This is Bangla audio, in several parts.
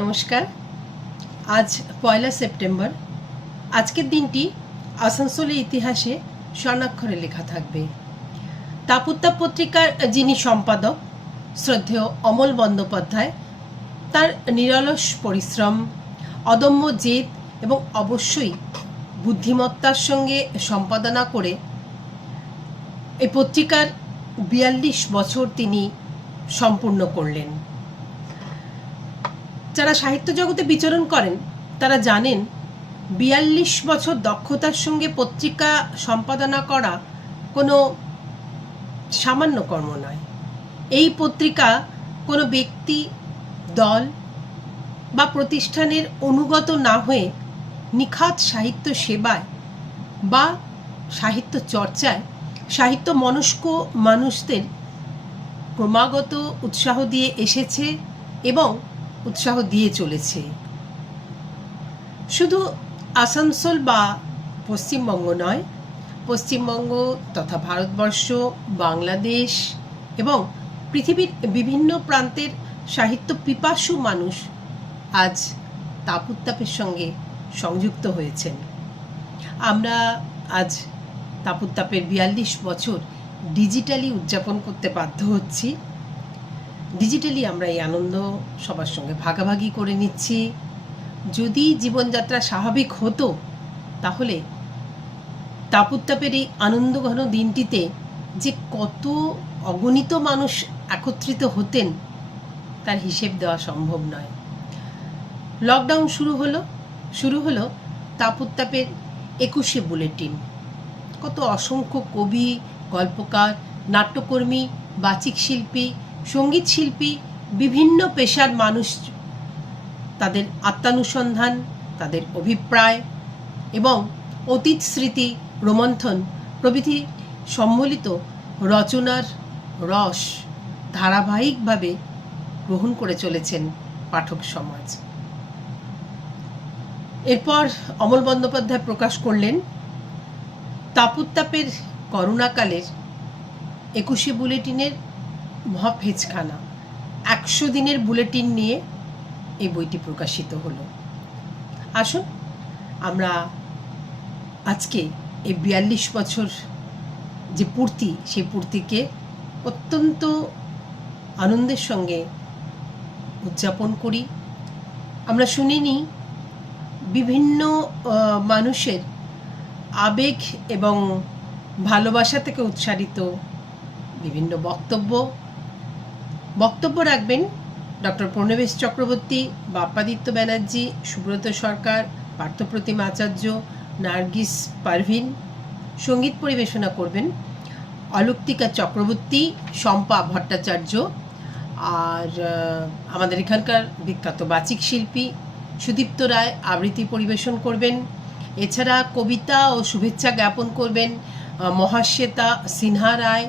নমস্কার। আজ ১লা সেপ্টেম্বর। আজকের দিনটি আসানসোলের ইতিহাসে স্বর্ণাক্ষরে লেখা থাকবে। তাপ-উত্তাপ পত্রিকার যিনি সম্পাদক শ্রদ্ধেয় অমল বন্দ্যোপাধ্যায়, তার নিরলস পরিশ্রম, অদম্য জেদ এবং অবশ্যই বুদ্ধিমত্তার সঙ্গে সম্পাদনা করে এই পত্রিকার ৪২ বছর তিনি সম্পূর্ণ করলেন। যারা সাহিত্য জগতে বিচরণ করেন তারা জানেন ৪২ বছর দক্ষতার সঙ্গে পত্রিকা সম্পাদনা করা কোনো সামান্য কর্ম নয়। এই পত্রিকা কোনো ব্যক্তি, দল বা প্রতিষ্ঠানের অনুগত না হয়ে নিখাত সাহিত্য সেবায় বা সাহিত্য চর্চায় সাহিত্য মনস্ক মানুষদের ক্রমাগত উৎসাহ দিয়ে এসেছে এবং উৎসাহ দিয়ে চলেছে। শুধু আসানসোল বা পশ্চিমবঙ্গ নয়, পশ্চিমবঙ্গ তথা ভারতবর্ষ, বাংলাদেশ এবং পৃথিবীর বিভিন্ন প্রান্তের সাহিত্য পিপাসু মানুষ আজ তাপ-উত্তাপের সঙ্গে সংযুক্ত হয়েছেন। আমরা আজ তাপ-উত্তাপের ৪২ বছর ডিজিটালি উদযাপন করতে বাধ্য হচ্ছি। ডিজিটালি আমরা এই আনন্দ সবার সঙ্গে ভাগাভাগি করে নিচ্ছি। যদি জীবনযাত্রা স্বাভাবিক হতো তাহলে তাপ-উত্তাপের এই আনন্দঘন দিনটিতে যে কত অগণিত মানুষ একত্রিত হতেন তার হিসেব দেওয়া সম্ভব নয়। লকডাউন শুরু হলো তাপ-উত্তাপের ২১শে বুলেটিন। কত অসংখ্য কবি, গল্পকার, নাট্যকর্মী, বাচিক শিল্পী, সঙ্গীত শিল্পী, বিভিন্ন পেশার মানুষ তাদের আত্মানুসন্ধান, তাদের অভিপ্রায় এবং অতীত স্মৃতি রোমন্থন প্রভৃতি সম্বলিত রচনার রস ধারাবাহিকভাবে গ্রহণ করে চলেছেন পাঠক সমাজ। এরপর অমল বন্দ্যোপাধ্যায় প্রকাশ করলেন তাপ-উত্তাপের করোনাকালের ২১শে বুলেটিনের মহাফেজখানা। ১০০ দিনের বুলেটিন নিয়ে এই বইটি প্রকাশিত হলো। আসুন আমরা আজকে এই ৪২ বছর যে পূর্তি, সেই পূর্তিকে অত্যন্ত আনন্দের সঙ্গে উদযাপন করি। আমরা শুনে নিই বিভিন্ন মানুষের আবেগ এবং ভালোবাসা থেকে উৎসারিত বিভিন্ন বক্তব্য রাখবেন ডক্টর প্রণবেশ চক্রবর্তী, বাপ্পাদিত্য ব্যানার্জি, সুব্রত সরকার, পার্থপ্রতিম আচার্য, নার্গিস পারভিন। সঙ্গীত পরিবেশনা করবেন অলুক্তিকা চক্রবর্তী, শম্পা ভট্টাচার্য। আর আমাদের এখানকার বিখ্যাত বাচিক শিল্পী সুদীপ্ত রায় আবৃত্তি পরিবেশন করবেন। এছাড়া কবিতা ও শুভেচ্ছা জ্ঞাপন করবেন মহাশ্বেতা সিনহা রায়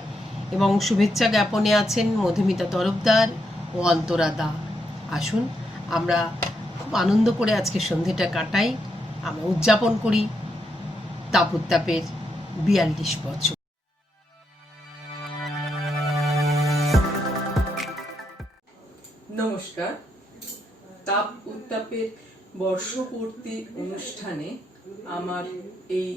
এবং শুভেচ্ছা জ্ঞাপনে আছেন মধুমিতা তরফদার ও অন্তরা দা। আসুন আমরা খুব আনন্দ করে আজকে সন্ধ্যেটা কাটাই, আমরা উদযাপন করি তাপ-উত্তাপের ৪২ বছর। নমস্কার। তাপ-উত্তাপের বর্ষপূর্তি অনুষ্ঠানে আমার এই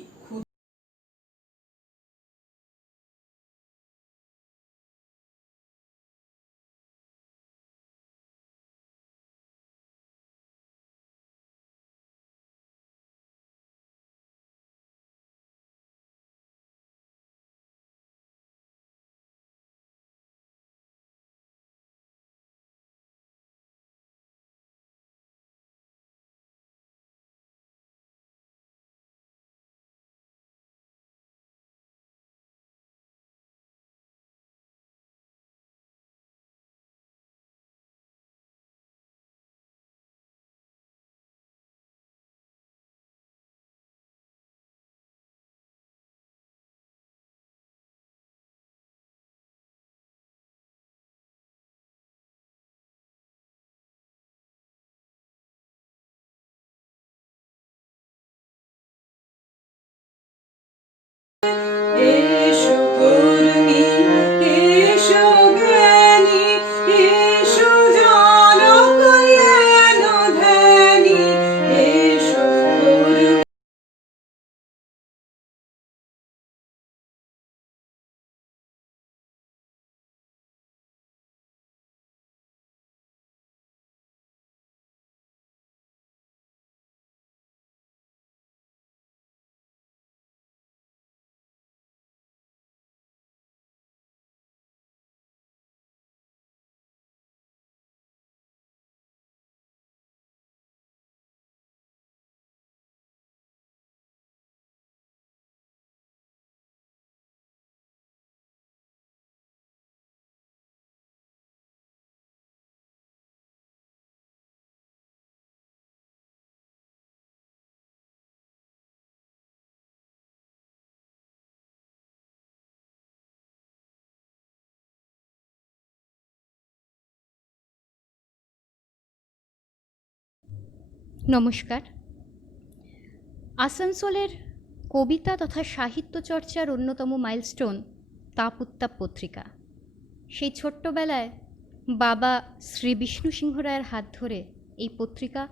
নমস্কার। আসানসোলের কবিতা তথা সাহিত্য চর্চার অন্যতম মাইলস্টোন তাপ উত্তাপ পত্রিকা। সেই ছোট্টবেলায় বাবা শ্রী বিষ্ণু সিংহ রায়ের হাত ধরে এই পত্রিকা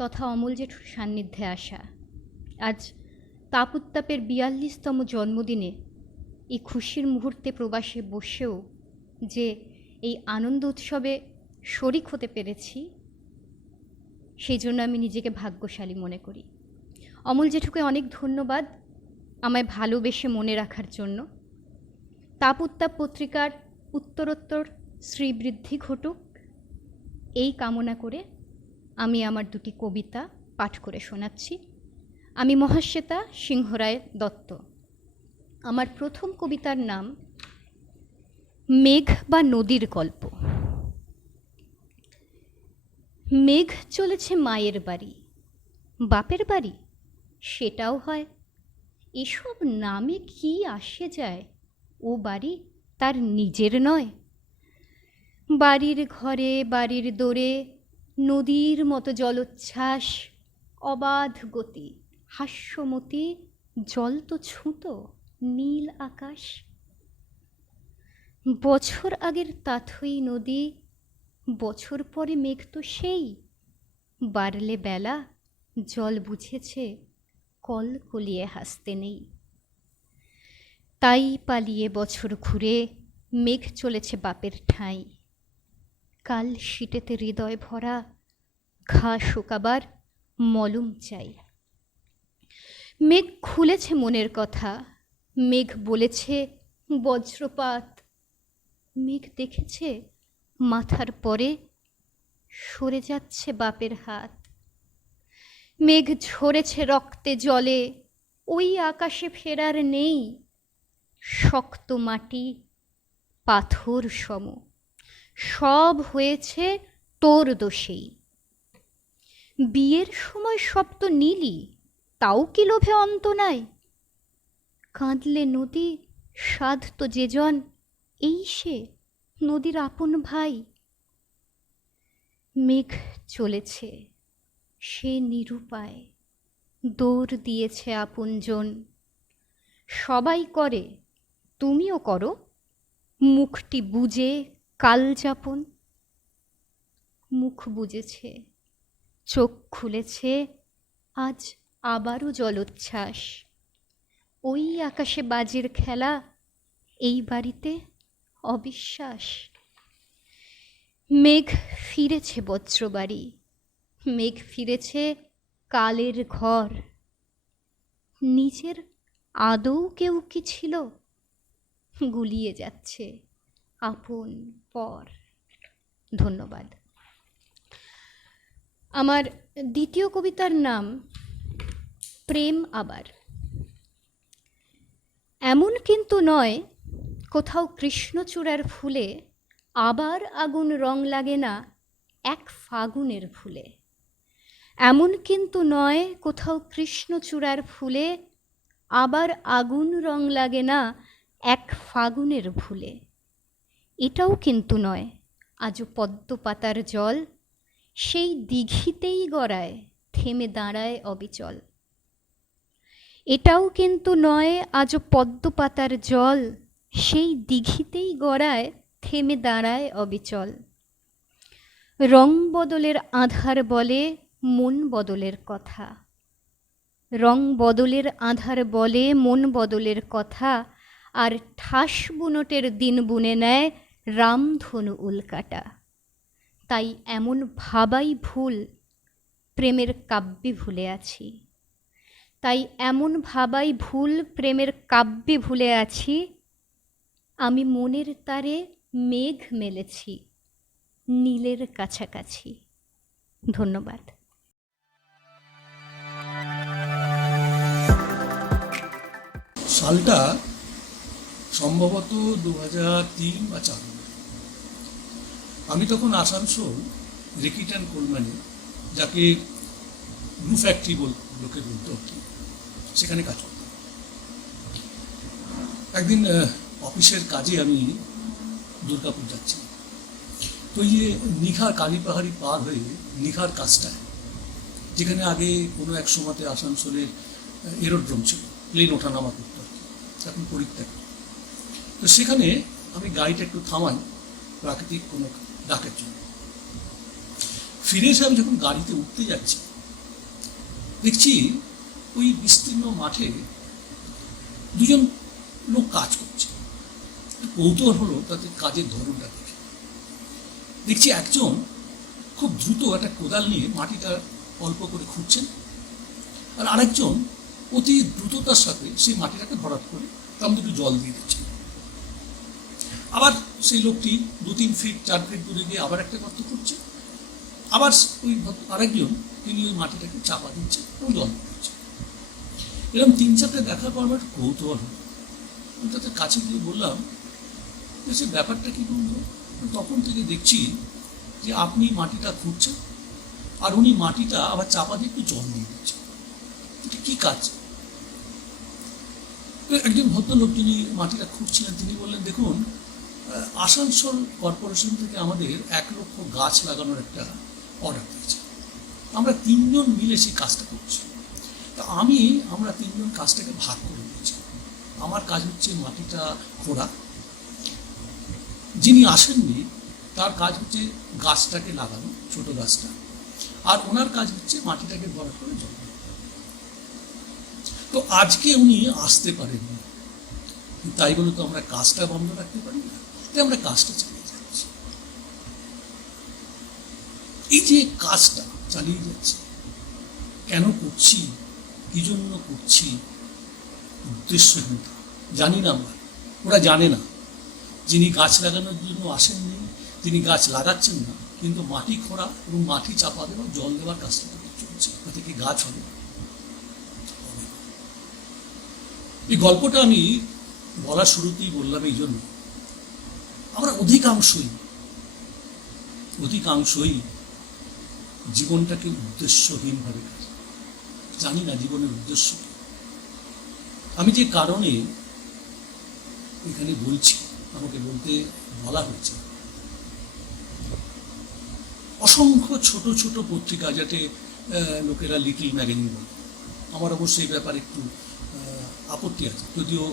তথা অমল জেঠুর সান্নিধ্যে আসা। আজ তাপ উত্তাপের ৪২তম জন্মদিনে এই খুশির মুহূর্তে প্রবাসে বসেও যে এই আনন্দ উৎসবে শরিক হতে পেরেছি, সেই জন্য আমি নিজেকে ভাগ্যশালী মনে করি। অমল জেঠুকে অনেক ধন্যবাদ আমায় ভালোবেসে মনে রাখার জন্য। তাপ উত্তাপ পত্রিকার উত্তরোত্তর শ্রীবৃদ্ধি ঘটুক এই কামনা করে আমি আমার দুটি কবিতা পাঠ করে শোনাচ্ছি। আমি মহাশ্বেতা সিংহরায় দত্ত। আমার প্রথম কবিতার নাম মেঘ বা নদীর গল্প। মেঘ চলেছে মায়ের বাড়ি, বাপের বাড়ি সেটাও হয়। এসব নামে কি আসে যায়, ও বাড়ি তার নিজের নয়। বাড়ির ঘরে বাড়ির দোরে নদীর মতো জলোচ্ছ্বাস, অবাধ গতি, হাস্যমতি, জল তো ছুঁতো নীল আকাশ। বছর আগের তাথই নদী, বছর পরে মেঘ তো সেই। বাড়লে বেলা জল বুঝেছে কল কলিয়ে হাসতে নেই। তাই পালিয়ে বছর ঘুরে মেঘ চলেছে বাপের ঠাঁই। কাল শীতেতে হৃদয় ভরা, ঘা শুকাবার মলম চাই। মেঘ খুলেছে মনের কথা, মেঘ বলেছে বজ্রপাত। মেঘ দেখেছে মাথার পরে সরে যাচ্ছে বাপের হাত। মেঘ ঝরেছে রক্তে জলে, ওই আকাশে ফেরার নেই। শক্ত মাটি পাথর সম, সব হয়েছে তোর দোষেই। বিয়ের সময় সব তো নীলি, তাও কি লোভে অন্ত নাই। কাঁদলে নদী সাধ তো যেজন, এই সে নদীর আপন ভাই। মেঘ চলেছে সে নিরুপায়, দৌড় দিয়েছে আপনজন। সবাই করে তুমিও করো, মুখটি বুজে কাল যাপন। মুখ বুজেছে, চোখ খুলেছে, আজ আবারও জলোচ্ছ্বাস। ওই আকাশে বাজির খেলা, এই বাড়িতে অবিশ্বাস। মেঘ ফিরেছে বজ্রবাড়ি, মেঘ ফিরেছে কালের ঘর। নিজের আদৌ কেউ কি ছিল, গুলিয়ে যাচ্ছে আপন পর। ধন্যবাদ। আমার দ্বিতীয় কবিতার নাম প্রেম আবার। এমন কিন্তু নয় কোথাও কৃষ্ণচূড়ার ফুলে আবার আগুন রং লাগে না এক ফাগুনের ফুলে। এমন কিন্তু নয় কোথাও কৃষ্ণচূড়ার ফুলে আবার আগুন রং লাগে না এক ফাগুনের ফুলে। এটাও কিন্তু নয় আজও পদ্ম পাতার জল সেই দিঘিতেই গড়ায় থেমে দাঁড়ায় অবিচল। এটাও কিন্তু নয় আজও পদ্ম পাতার জল সেই দিঘিতেই গড়ায় থেমে দাঁড়ায় অবিচল। রং বদলের আধার বলে মন বদলের কথা, রং বদলের আধার বলে মন বদলের কথা। আর ঠাস বুনোটের দিন বুনে নেয় রামধনু উল্কাটা। তাই এমন ভাবাই ভুল প্রেমের কাব্যে ভুলে আছি। তাই এমন ভাবাই ভুল প্রেমের কাব্যে ভুলে আছি। আমি মনের তারে মেঘ মেলেছি নীলের কাছাকাছি। ধন্যবাদ। সালটা সম্ভবত 2003 বা 2004। আমি তখন আসানসোল রেকিটান কোলম্যানে, যাকে ব্লু ফ্যাক্টরি লোকে বলতো আর কি, সেখানে কাজ করতাম। একদিন অফিসের কাজে আমি দুর্গাপুর যাচ্ছি। তো এই যে নিঘার কালীপাহাড়ি পার হয়ে নিঘার কাজটায় যেখানে আগে কোনো এক সময়তে আসানসোলে এরোড্রোম ছিল, প্লেন ওঠানামা করতে হতো, এখন পরিত্যাগ। তো সেখানে আমি গাড়িটা একটু থামাই প্রাকৃতিক কোনো ডাকের জন্য। ফিরে এসে আমি যখন গাড়িতে উঠতে যাচ্ছি, দেখছি ওই বিস্তীর্ণ মাঠে দুজন লোক কাজ করছে। কৌতূহল হলো তাদের কাজের ধরনটা দেখে। দেখছি একজন খুব দ্রুত একটা কোদাল নিয়ে মাটিটা অল্প করে খুঁড়ছেন, আর আরেকজন অতি দ্রুততার সাথে সেই মাটিটাকে ভরাট করে তার মধ্যে একটু জল দিয়ে দিচ্ছেন। আবার সেই লোকটি 2-3 ফিট 4 ফিট দূরে গিয়ে আবার একটা গর্ত করছে, আবার ওই আরেকজন তিনি ওই মাটিটাকে চাপা দিচ্ছেন এবং জল দিচ্ছেন। এরকম 3-4টে দেখার পর আমার কৌতূহল হলো। আমি তাদের কাছে গিয়ে বললাম যে সে ব্যাপারটা কি বলবো। তখন থেকে দেখছি যে আপনি মাটিটা খুঁড়ছেন আর উনি মাটিটা আবার চাপা দিয়ে একটু জল দিয়ে দিচ্ছেন। এটা কি কাজ? একজন ভদ্রলোক যিনি মাটিটা খুঁড়ছিলেন তিনি বললেন, দেখুন, আসানসোল কর্পোরেশন থেকে আমাদের 1 লক্ষ গাছ লাগানোর একটা অর্ডার দিয়েছে। আমরা 3 জন মিলে সেই কাজটা করছি। তা আমরা 3 জন কাজটাকে ভাগ করে নিয়েছি। আমার কাজ হচ্ছে মাটিটা খোঁড়া, যিনি আসেননি তার কাজ হচ্ছে গাছটাকে লাগানো, ছোট গাছটা, আর ওনার কাজ হচ্ছে মাটিটাকে ভরাট করে জল। তো আজকে উনি আসতে পারেননি, তাই বলে তো আমরা কাজটা বন্ধ রাখতে পারি না, তাই আমরা কাজটা চালিয়ে যাচ্ছি। এই যে কাজটা চালিয়ে যাচ্ছি, কেন করছি, কি জন্য করছি, উদ্দেশ্যহীনতা জানি না আমরা, ওরা জানে না। যিনি গাছ লাগানোর জন্য আসেননি তিনি গাছ লাগাচ্ছেন না, কিন্তু মাটি খোঁড়া এবং মাটি চাপা দেওয়া, জল দেওয়ার কাজটা চলছে। তাতে কি গাছ হবে? এই গল্পটা আমি বলার শুরুতেই বললাম এই জন্য, আমরা অধিকাংশই জীবনটাকে উদ্দেশ্যহীনভাবে কাটাই। জানি না জীবনের উদ্দেশ্য কি। আমি যে কারণে এখানে বলছি, আমাকে বলা হয়েছে, অসংখ্য ছোট ছোট পত্রিকা, যাতে লোকেরা লিটল ম্যাগাজিন বলে, আমার অবশ্যই এই ব্যাপারে একটু আপত্তি আছে, যদিও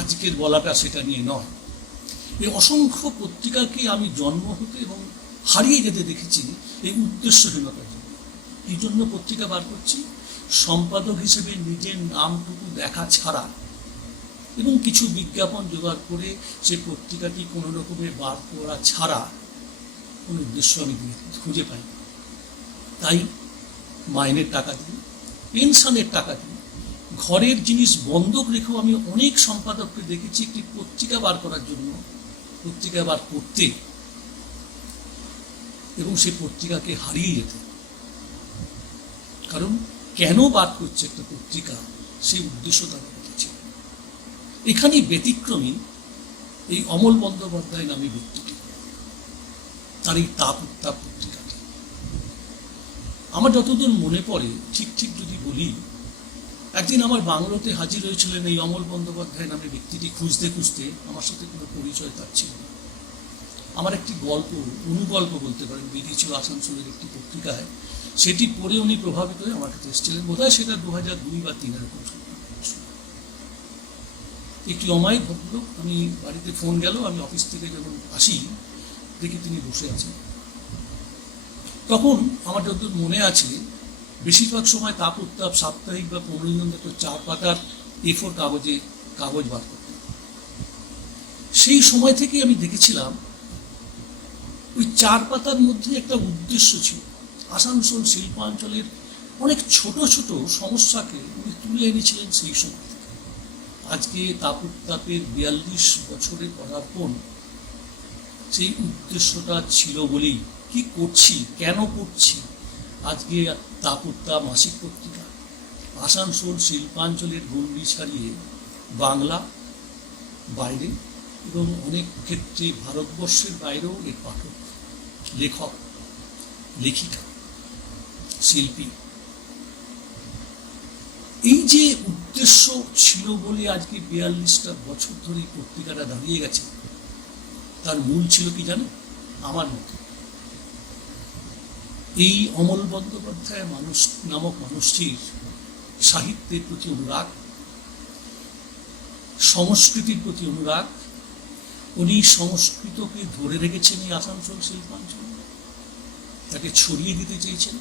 আজকের বলাটা সেটা নিয়ে নয়। এই অসংখ্য পত্রিকাকে আমি জন্ম হতে এবং হারিয়ে যেতে দেখেছি এই উদ্দেশ্যহীনতার জন্য। এই জন্য পত্রিকা বার করছি সম্পাদক হিসেবে নিজের নামটুকু দেখা ছাড়া, এবং কিছু বিজ্ঞাপন জোগাড় করে সে পত্রিকাটি কোনো রকমের বার করা ছাড়া কোনো উদ্দেশ্য আমি খুঁজে পাই। তাই মাইনের টাকা দিই, পেনশনের টাকা দিই, ঘরের জিনিস বন্ধক রেখেও আমি অনেক সম্পাদককে দেখেছি একটি পত্রিকা বার করার জন্য, পত্রিকা বার করতে এবং সেই পত্রিকাকে হারিয়ে যেতে। কারণ কেন বার করছে একটা পত্রিকা, সেই উদ্দেশ্য তার কথা ছিল। এখানেই ব্যতিক্রমী এই অমল বন্দ্যোপাধ্যায় নামে ব্যক্তিটি, তার এই তাপ উত্তাপ পত্রিকাটি। আমার যতদূর মনে পড়ে, ঠিক যদি বলি, একদিন আমার বাংলোতে হাজির হয়েছিলেন এই অমল বন্দ্যোপাধ্যায় নামে ব্যক্তিটি। খুঁজতে খুঁজতে আমার সাথে কোনো পরিচয় তার ছিল না। আমার একটি গল্প, অনুগল্প বলতে পারেন, বেরিয়েছিল আসানসোলের একটি পত্রিকায়। সেটি পড়ে উনি প্রভাবিত হয়ে আমার কাছে এসেছিলেন। বোধহয় সেটা 2002 বা 2003 এরকম। একটি অমায়িক ভদ্রলোক, আমি বাড়িতে ফোন গেল, আমি অফিস থেকে যখন আসি দেখি তিনি বসে আছেন। তখন আমার যতদূর মনে আছে, বেশিরভাগ সময় তাপ উত্তাপ সাপ্তাহিক বা 15 দিন 4 পাতার A4 কাগজ বার করতেন। সেই সময় থেকেই আমি দেখেছিলাম ওই 4 পাতার মধ্যে একটা উদ্দেশ্য ছিল। আসানসোল শিল্পাঞ্চলের অনেক ছোট ছোট সমস্যাকে উনি তুলে এনেছিলেন সেই সময় থেকে। আজকে তাপ উত্তাপের 42 বছরের পদার্পণ, সেই উদ্দেশ্যটা ছিল বলেই কি করছি, কেন করছি। আজকে তাপ উত্তাপ মাসিক পত্রিকা আসানসোল শিল্পাঞ্চলের গণ্ডি ছাড়িয়ে বাংলা, বাইরে এবং অনেক ক্ষেত্রে ভারতবর্ষের বাইরেও এর পাঠক, লেখক, লেখিকা, শিল্পী। এই যে উদ্দেশ্য ছিল বলে আজকে 42টা বছর ধরে এই পত্রিকাটা দাঁড়িয়ে গেছে, তার মূল ছিল কি জানেন? আমার মতে এই অমল বন্দ্যোপাধ্যায় মানুষ নামক মানুষটির সাহিত্যের প্রতি অনুরাগ, সংস্কৃতির প্রতি অনুরাগ, উনি সংস্কৃতকে ধরে রেখেছেন এই আসানসোল শিল্পাঞ্চলে, তাকে ছড়িয়ে দিতে চেয়েছেন।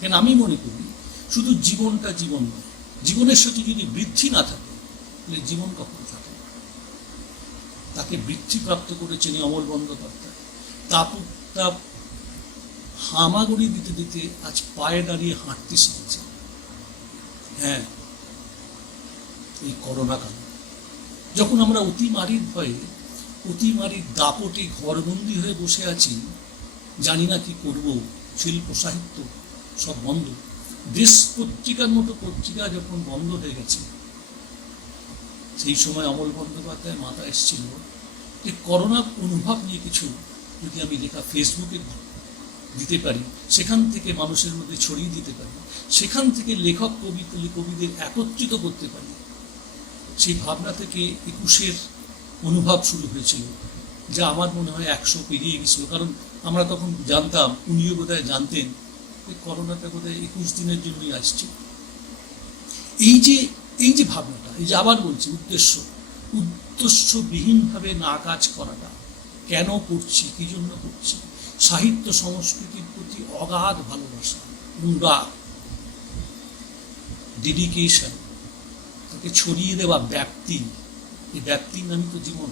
কেন আমি মনে করি শুধু জীবনটা জীবন নয়, জীবনের সাথে যদি বৃদ্ধি না থাকে তাহলে জীবন কখনো থাকে না। তাকে বৃদ্ধিপ্রাপ্ত করেছেন এই অমল বন্দ্যোপাধ্যায়। তাপ হামাগুড়ি দিতে দিতে আজ পায়ে দাঁড়িয়ে হাঁটতে শিখেছে। হ্যাঁ, এই করোনা কালে যখন আমরা অতিমারির ভয়ে, অতিমারির দাপটে ঘরবন্দি হয়ে বসে আছি, জানি না কি করব, শিল্প সাহিত্য সব বন্ধ, দেশ পত্রিকার মতো পত্রিকা যখন বন্ধ হয়ে গেছে, সেই সময় অমল বন্দ্যোপাধ্যায় মাথা এসেছিল যে করোনার অনুভব নিয়ে কিছু যদি আমি লেখা ফেসবুকে দিতে পারি, সেখান থেকে মানুষের মধ্যে ছড়িয়ে দিতে পারি, সেখান থেকে লেখক কবিদের একত্রিত করতে পারি। সেই ভাবনা থেকে 21-এর অনুভব শুরু হয়েছিল, যা আমার মনে হয় 100 পেরিয়ে গেছিল। কারণ আমরা তখন জানতাম, উনিও বোধহয় জানতেন, যে করোনাটা বোধহয় 21 দিনের জন্যই আসছে। এই যে ভাবনাটা, এই যে আবার বলছি উদ্দেশ্যবিহীনভাবে না কাজ করাটা, কেন করছি, কি জন্য করছি, সাহিত্য সংস্কৃতির প্রতি অগাধ ভালোবাসা, অনুরাগ, ডেডিকেশন, তাকে ছড়িয়ে দেওয়া ব্যক্তি, এই ব্যক্তির নামই তো জীবন।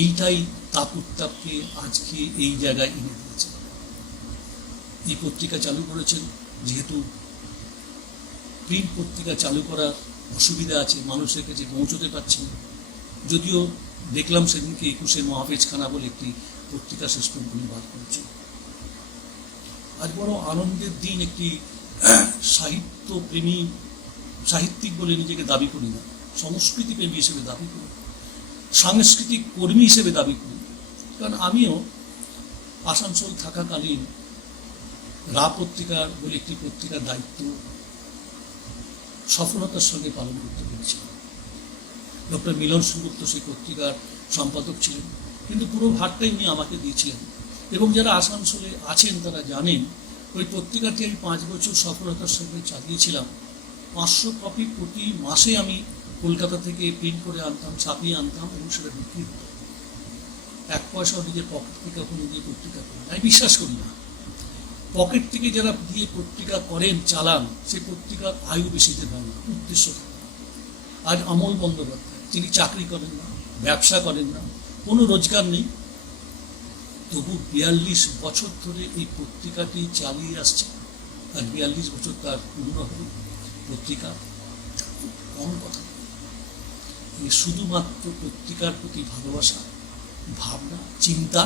এইটাই তাপ-উত্তাপকে আজকে এই জায়গায় এনে দিয়েছে। এই পত্রিকা চালু করেছেন, যেহেতু প্রিন্ট পত্রিকা চালু করার অসুবিধা আছে, মানুষের কাছে পৌঁছতে পারছে না। যদিও দেখলাম সেদিনকে 21-এর মহাফেজখানা বলে একটি পত্রিকা শেষ পর্যন্ত উনি বার করেছেন। আজ বড় আনন্দের দিন। একটি সাহিত্যপ্রেমী, সাহিত্যিক বলে নিজেকে দাবি করি না, সংস্কৃতি প্রেমী হিসেবে দাবি করি, সাংস্কৃতিক কর্মী হিসেবে দাবি করি। কারণ আমিও আসানসোল থাকাকালীন রা পত্রিকার বলে একটি পত্রিকার দায়িত্ব সফলতার সঙ্গে পালন করতে পেরেছিলাম। ডক্টর মিলন সেনগুপ্ত সেই পত্রিকার সম্পাদক ছিলেন, কিন্তু পুরো ভারটাই উনি আমাকে দিয়েছিলেন। এবং যারা আসানসোলে আছেন তারা জানেন, ওই পত্রিকাটি আমি 5 বছর সফলতার সঙ্গে চালিয়েছিলাম। 500 কপি প্রতি মাসে আমি কলকাতা থেকে প্রিন্ট করে আনতাম, ছাপিয়ে আনতাম, এবং সেটা বিক্রি হতো। 1 পয়সাও নিজের পকেট থেকে কোনো দিয়ে পত্রিকা করি, আমি বিশ্বাস করি না। পকেট থেকে যারা দিয়ে পত্রিকা করেন, চালান, সেই পত্রিকার আয়ু বেশি দিতে পারে না, উদ্দেশ্য থাকে না। আজ অমল বন্দ্যোপাধ্যায়, তিনি চাকরি করেন না, ব্যবসা করেন না, কোনো রোজগার নেই, তবু 42 বছর ধরে এই পত্রিকাটি চালিয়ে আসছে। আর 42 বছর তার পূর্ণ হবে পত্রিকা, কম কথা। শুধুমাত্র পত্রিকার প্রতি ভালোবাসা, ভাবনা, চিন্তা,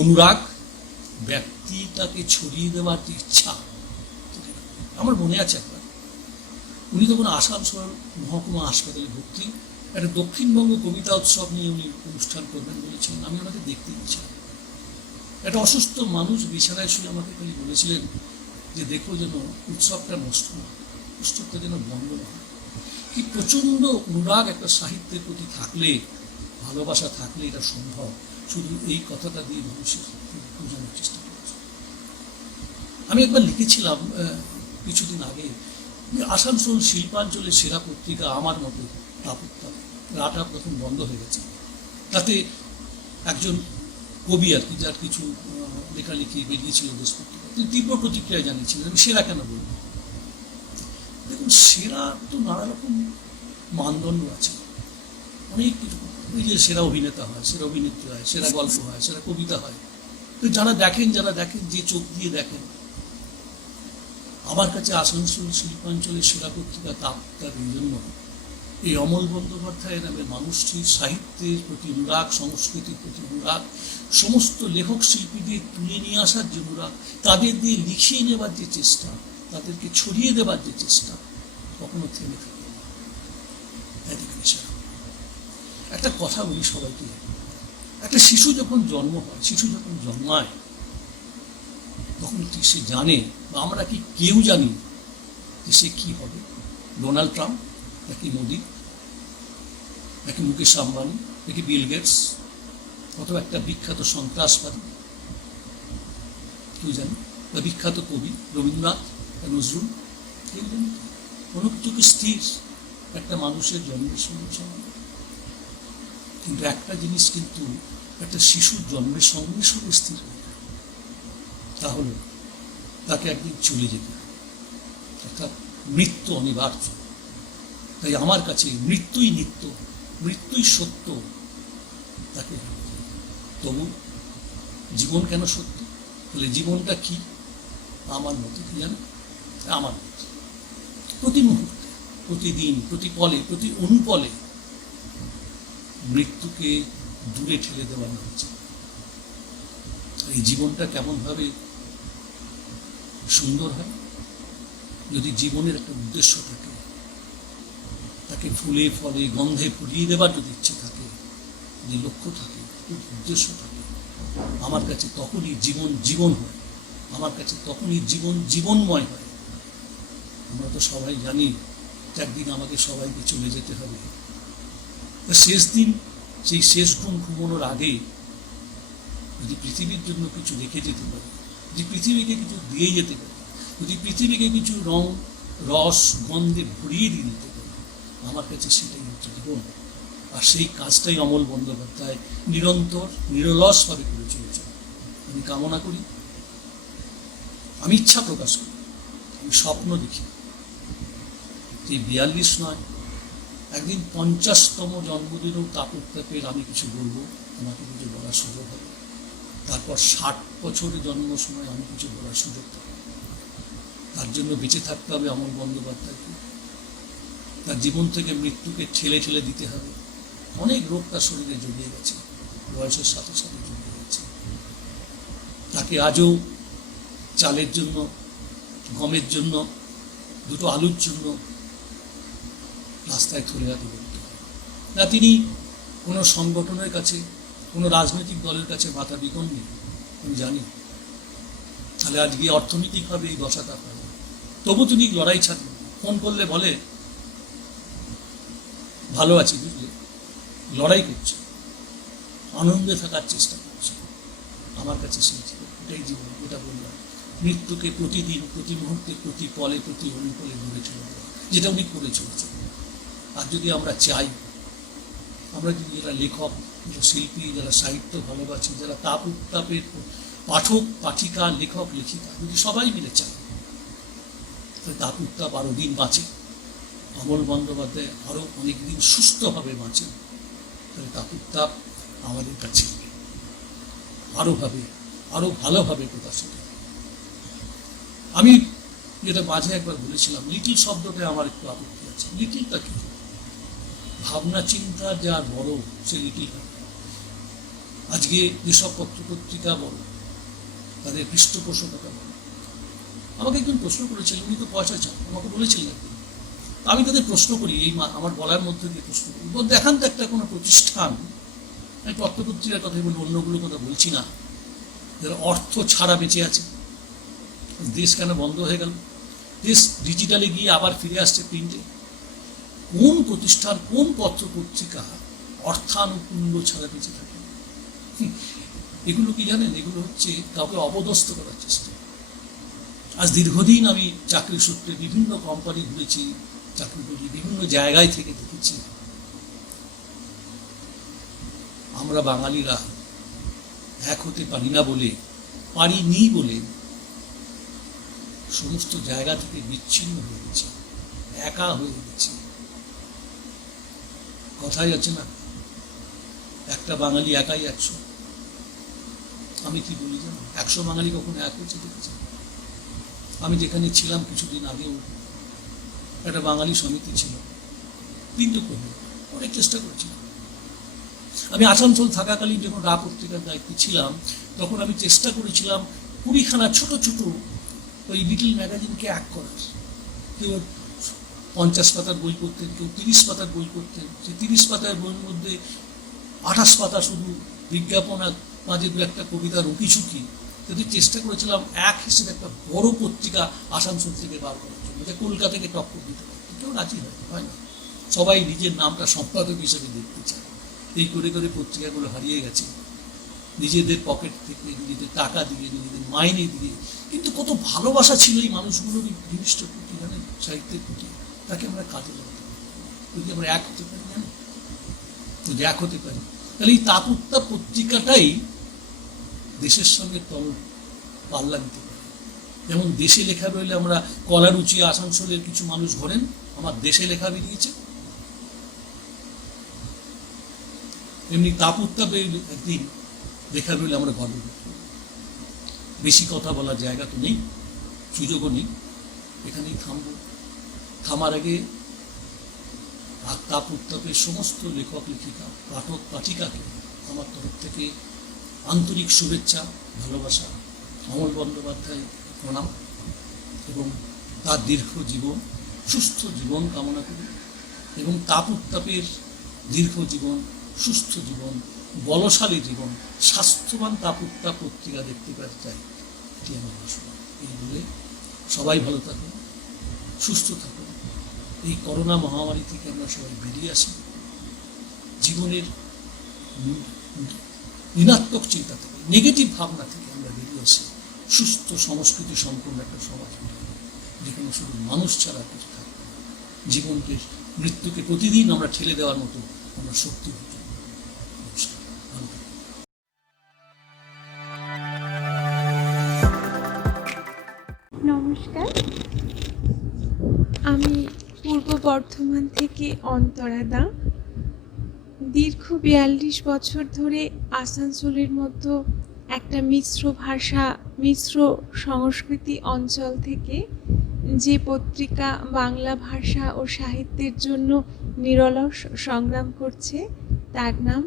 অনুরাগ, ব্যক্তিটাকে ছড়িয়ে দেওয়ার যে ইচ্ছা। আমার মনে আছে একবার উনি তখন আসানসোল মহকুমা হাসপাতালে ভর্তি, একটা দক্ষিণবঙ্গ কবিতা উৎসব নিয়ে উনি অনুষ্ঠান করবেন বলেছিলেন। আমি ওনাকে দেখতে গেছিলাম। একটা অসুস্থ মানুষ বিছানায় শুয়ে আমাকে খালি বলেছিলেন যে দেখো যেন উৎসবটা নষ্ট না, উৎসবটা যেন বন্ধ না হয়। কি প্রচণ্ড অনুরাগ একটা সাহিত্যের প্রতি থাকলে, ভালোবাসা থাকলে এটা সম্ভব। শুধু এই কথাটা দিয়ে মানুষের বোঝানোর চেষ্টা করছি। আমি একবার লিখেছিলাম কিছুদিন আগে, আসানসোল শিল্পাঞ্চলের সেরা পত্রিকা আমার মতে তাপ-উত্তাপ, রাটা প্রথম বন্ধ হয়ে গেছে। তাতে একজন কবি আর কি, যার কিছু লেখালেখি বেরিয়েছিল দেশ পত্রিকা, তিনি তীব্র প্রতিক্রিয়া জানিয়েছিলেন। আমি সেরা কেন বলব? দেখুন, সেরা তো নানা রকম মানদণ্ড আছে, অনেক কিছু। ওই যে সেরা অভিনেতা হয়, সেরা অভিনেত্রী হয়, সেরা গল্প হয়, সেরা কবিতা হয়। তো যারা দেখেন যে চোখ দিয়ে দেখেন, আমার কাছে আসানসোল শিল্পাঞ্চলের সেরা পত্রিকা তাপ-উত্তাপ এই জন্য, এই অমল বন্দ্যোপাধ্যায় নামের মানুষটি সাহিত্যের প্রতি অনুরাগ, সংস্কৃতির প্রতি অনুরাগ, সমস্ত লেখক শিল্পীদের তুলে নিয়ে আসার যে অনুরাগ, তাদের দিয়ে লিখিয়ে নেবার যে চেষ্টা, তাদেরকে ছড়িয়ে দেবার যে চেষ্টা, কখনো থেমে থাকে না। একটা কথা বলি সবাইকে, একটা শিশু যখন জন্ম হয়, শিশু যখন জন্মায়, তখন কি সে জানে, বা আমরা কি কেউ জানি যে সে কি হবে? ডোনাল্ড ট্রাম্প নাকি মোদি নাকি মুকেশ আম্বানি নাকি বিল গেটস, অথবা একটা বিখ্যাত সন্ত্রাসবাদী? কেউ জানে? বা বিখ্যাত কবি রবীন্দ্রনাথ বা নজরুল, কেউ জানে? কোনো কিছু কি স্থির একটা মানুষের জন্মের সঙ্গে সঙ্গে? কিন্তু একটা জিনিস কিন্তু একটা শিশুর জন্মের সঙ্গে সঙ্গে স্থির হয়ে যায়, তাহলে তাকে একদিন চলে যেতে হবে, অর্থাৎ মৃত্যু অনিবার্য। তাই আমার কাছে মৃত্যুই নিত্য, মৃত্যুই সত্য। তাকে তবু জীবন কেন সত্য? তাহলে জীবনটা কি আমার মতে? কি জানো? আমার মতে প্রতি মুহূর্তে, প্রতিদিন, প্রতি পলে, প্রতি অনুপলে মৃত্যুকে দূরে ঠেলে দেওয়ানো হচ্ছে। এই জীবনটা কেমনভাবে সুন্দর হয় যদি জীবনের একটা উদ্দেশ্য থাকে, তাকে ফুলে ফলে গন্ধে ফুলিয়ে দেবার যদি ইচ্ছে থাকে, যদি লক্ষ্য থাকে, উদ্দেশ্য থাকে, আমার কাছে তখনই জীবন জীবন হয়, আমার কাছে তখনই জীবন জীবনময় হয়। আমরা তো সবাই জানি যে একদিন আমাকে সবাইকে চলে যেতে হবে। শেষ দিন, সেই শেষ ঘুম ঘুমানোর আগে যদি পৃথিবীর জন্য কিছু রেখে যেতে পারে, যদি পৃথিবীকে কিছু দিয়ে যেতে পারে, যদি পৃথিবীকে কিছু রং রস গন্ধে ভরিয়ে দিয়ে দিতে পারে, আমার কাছে সেটাই হচ্ছে জীবন। আর সেই কাজটাই অমল বন্দ্যোপাধ্যায় নিরন্তর নিরলসভাবে করে চলেছে। আমি কামনা করি, আমি ইচ্ছা প্রকাশ করি, আমি স্বপ্ন দেখি যে 42 নয়, একদিন 50তম জন্মদিনেও তাপের আমি কিছু বলবো, আমাকে কিছু বলার সুযোগ হবে। তারপর 60 বছরের জন্ম সময় আমি কিছু বলার সুযোগ পাবো। তার জন্য বেঁচে থাকতে হবে অমল বন্দ্যোপাধ্যায়কে। তার জীবন থেকে মৃত্যুকে ঠেলে ঠেলে দিতে হবে। অনেক রোগ তার শরীরে জড়িয়ে গেছে, বয়সের সাথে সাথে জড়িয়ে গেছে। তাকে আজও চালের জন্য, গমের জন্য, দুটো আলুর জন্য রাস্তায় থলে হাতে বলতে হয় না। তিনি কোনো সংগঠনের কাছে, কোনো রাজনৈতিক দলের কাছে মাথা বিকননি, আমি জানি। তাহলে আজকে অর্থনৈতিকভাবে এই দশাটা পায়। তবু তিনি লড়াই ছাড়েন। ফোন করলে বলে ভালো আছি, বুঝলে, লড়াই করছে, আনন্দে থাকার চেষ্টা করছে। আমার কাছে সেই জীবন, এটাই জীবন। এটা বললাম, মৃত্যুকে প্রতিদিন, প্রতি মুহূর্তে, প্রতি পলে, প্রতি অনুপলে দূরে চলে দেওয়া, যেটা উনি করে চলেছেন। আর যদি আমরা চাই, আমরা যদি যারা লেখক, যারা শিল্পী, যারা সাহিত্য ভালোবাসি, যারা তাপ উত্তাপের পাঠক পাঠিকা, লেখক লেখিকা, যদি সবাই মিলে চাই, তাহলে তাপ উত্তাপ আরো দিন বাঁচে, অমল বন্দ্যোপাধ্যায় আরো অনেকদিন সুস্থভাবে বাঁচেন। তাহলে তাপ উত্তাপ আমাদের কাছে আরো ভালোভাবে প্রকাশিত। আমি যেটা মাঝে একবার বলেছিলাম, লিটিল শব্দটা আমার একটু আপত্তি আছে। লিটিলটা কি? ভাবনা চিন্তা যার বড়, সে লিটিল হয়। আজকে যেসব পত্রপত্রিকা বড়, তাদের পৃষ্ঠপোষকতা বড়। আমাকে একজন প্রশ্ন করেছিলেন, উনি তো পয়সা চান, আমাকে বলেছিলেন একদিন। আমি তাদের প্রশ্ন করি, এই আমার বলার মধ্যে দিয়ে প্রশ্ন করি, দেখান তো একটা কোনো প্রতিষ্ঠান, আমি পত্রপত্রিকার কথাই বলি, অন্যগুলোর কথা বলছি না, যারা অর্থ ছাড়া বেঁচে আছে। দেশ কেন বন্ধ হয়ে গেল? দেশ ডিজিটালে গিয়ে আবার ফিরে আসছে প্রিন্টে। কোন প্রতিষ্ঠান, কোন পত্রপত্রিকা অর্থানুকূল্য ছাড়া বেঁচে থাকে? এগুলো কি জানেন? এগুলো হচ্ছে কাউকে অপদস্থ করার চেষ্টা। আজ দীর্ঘদিন আমি চাকরি সূত্রে বিভিন্ন কোম্পানি ঘুরেছি, চাকরি করি, বিভিন্ন জায়গায় থেকে দেখেছি আমরা বাঙালিরা এক হতে পারিনি বলে সমস্ত জায়গা থেকে বিচ্ছিন্ন হয়ে গেছে, একা হয়ে গেছে। কথাই আছে না, একটা বাঙালি একাই 100। আমি কি বলি জানো, 100 বাঙালি কখনো এক হয়েছে দেখেছি? আমি যেখানে ছিলাম কিছুদিন আগেও একটা বাঙালি সমিতি ছিল, কিন্তু অনেক চেষ্টা করেছিলাম। আমি আসানসোল থাকাকালীন যখন রা পত্রিকার দায়িত্বে ছিলাম, তখন আমি চেষ্টা করেছিলাম 20খানা ছোট ছোট ওই লিটল ম্যাগাজিনকে এক করার। কেউ 50 পাতার বই করতেন, কেউ 30 পাতার বই করতেন। সেই 30 পাতার বইয়ের মধ্যে 28 পাতা শুধু বিজ্ঞাপন আর মাঝে দু একটা কবিতার উঁকিঝুঁকি। যদি চেষ্টা করেছিলাম এক হিসেবে একটা বড় পত্রিকা আসানসোল থেকে বার করার জন্য, যে কলকাতাকে টক্কর দিতে পারত। কেউ রাজি হয় না, সবাই নিজের নামটা সম্পাদক হিসেবে দেখতে চায়। এই করে করে পত্রিকাগুলো হারিয়ে গেছে। নিজেদের পকেট থেকে, নিজেদের টাকা দিয়ে, নিজেদের মাইনে দিয়ে, কিন্তু কত ভালোবাসা ছিল এই মানুষগুলোর এই জিনিসটার প্রতি, জানেন, সাহিত্যের প্রতি। তাকে আমরা কাজে লাগাতে পারি যদি আমরা এক হতে পারি, জানেন, যদি এক হতে পারি তাহলে এই তাপ পত্রিকাটাই দেশের সঙ্গে পাল্লা দিতে পারে। যেমন দেশে লেখা রইলে আমরা কলারুচি আসানসোলের কিছু মানুষ ঘোরেন, আমার দেশে লেখা বেরিয়েছে, এমনি তাপে একদিন লেখা রইলে আমরা গর্ব করি। বেশি কথা বলার জায়গা তো নেই, সুযোগও নেই, এখানেই থামবো। থামার আগে তাপের সমস্ত লেখক লেখিকা, পাঠক পাঠিকাকে আমার তরফ থেকে আন্তরিক শুভেচ্ছা, ভালোবাসা। অমল বন্দ্যোপাধ্যায় প্রণাম, এবং তার দীর্ঘ জীবন, সুস্থ জীবন কামনা করি, এবং তাপের দীর্ঘ জীবন, সুস্থ জীবন, বলশালী জীবন, স্বাস্থ্যবান তাপ পত্রিকা দেখতে পেতে চাই, এটি আমার বাসনা। এই বলে সবাই ভালো থাকুন, সুস্থ থাকুন, এই করোনা মহামারী থেকে আমরা সবাই বেরিয়ে আসি, জীবনের ঋণাত্মক চিন্তা থেকে, নেগেটিভ ভাবনা থেকে আমরা বেরিয়ে আসি, সুস্থ সংস্কৃতি সম্পন্ন একটা সমাজ, যেখানে শুধু মানুষ ছাড়া কিছু থাকবে না। জীবনকে, মৃত্যুকে প্রতিদিন আমরা ঠেলে দেওয়ার মতো আমরা শক্তি হতে। নমস্কার, ভালো থাকুন। নমস্কার, আমি পূর্ব বর্ধমান থেকে অন্তরা দা। দীর্ঘ 42 বছর ধরে আসানসোলের মতো একটা মিশ্র ভাষা, মিশ্র সংস্কৃতি অঞ্চল থেকে যে পত্রিকা বাংলা ভাষা ও সাহিত্যের জন্য নিরলস সংগ্রাম করছে, তার নাম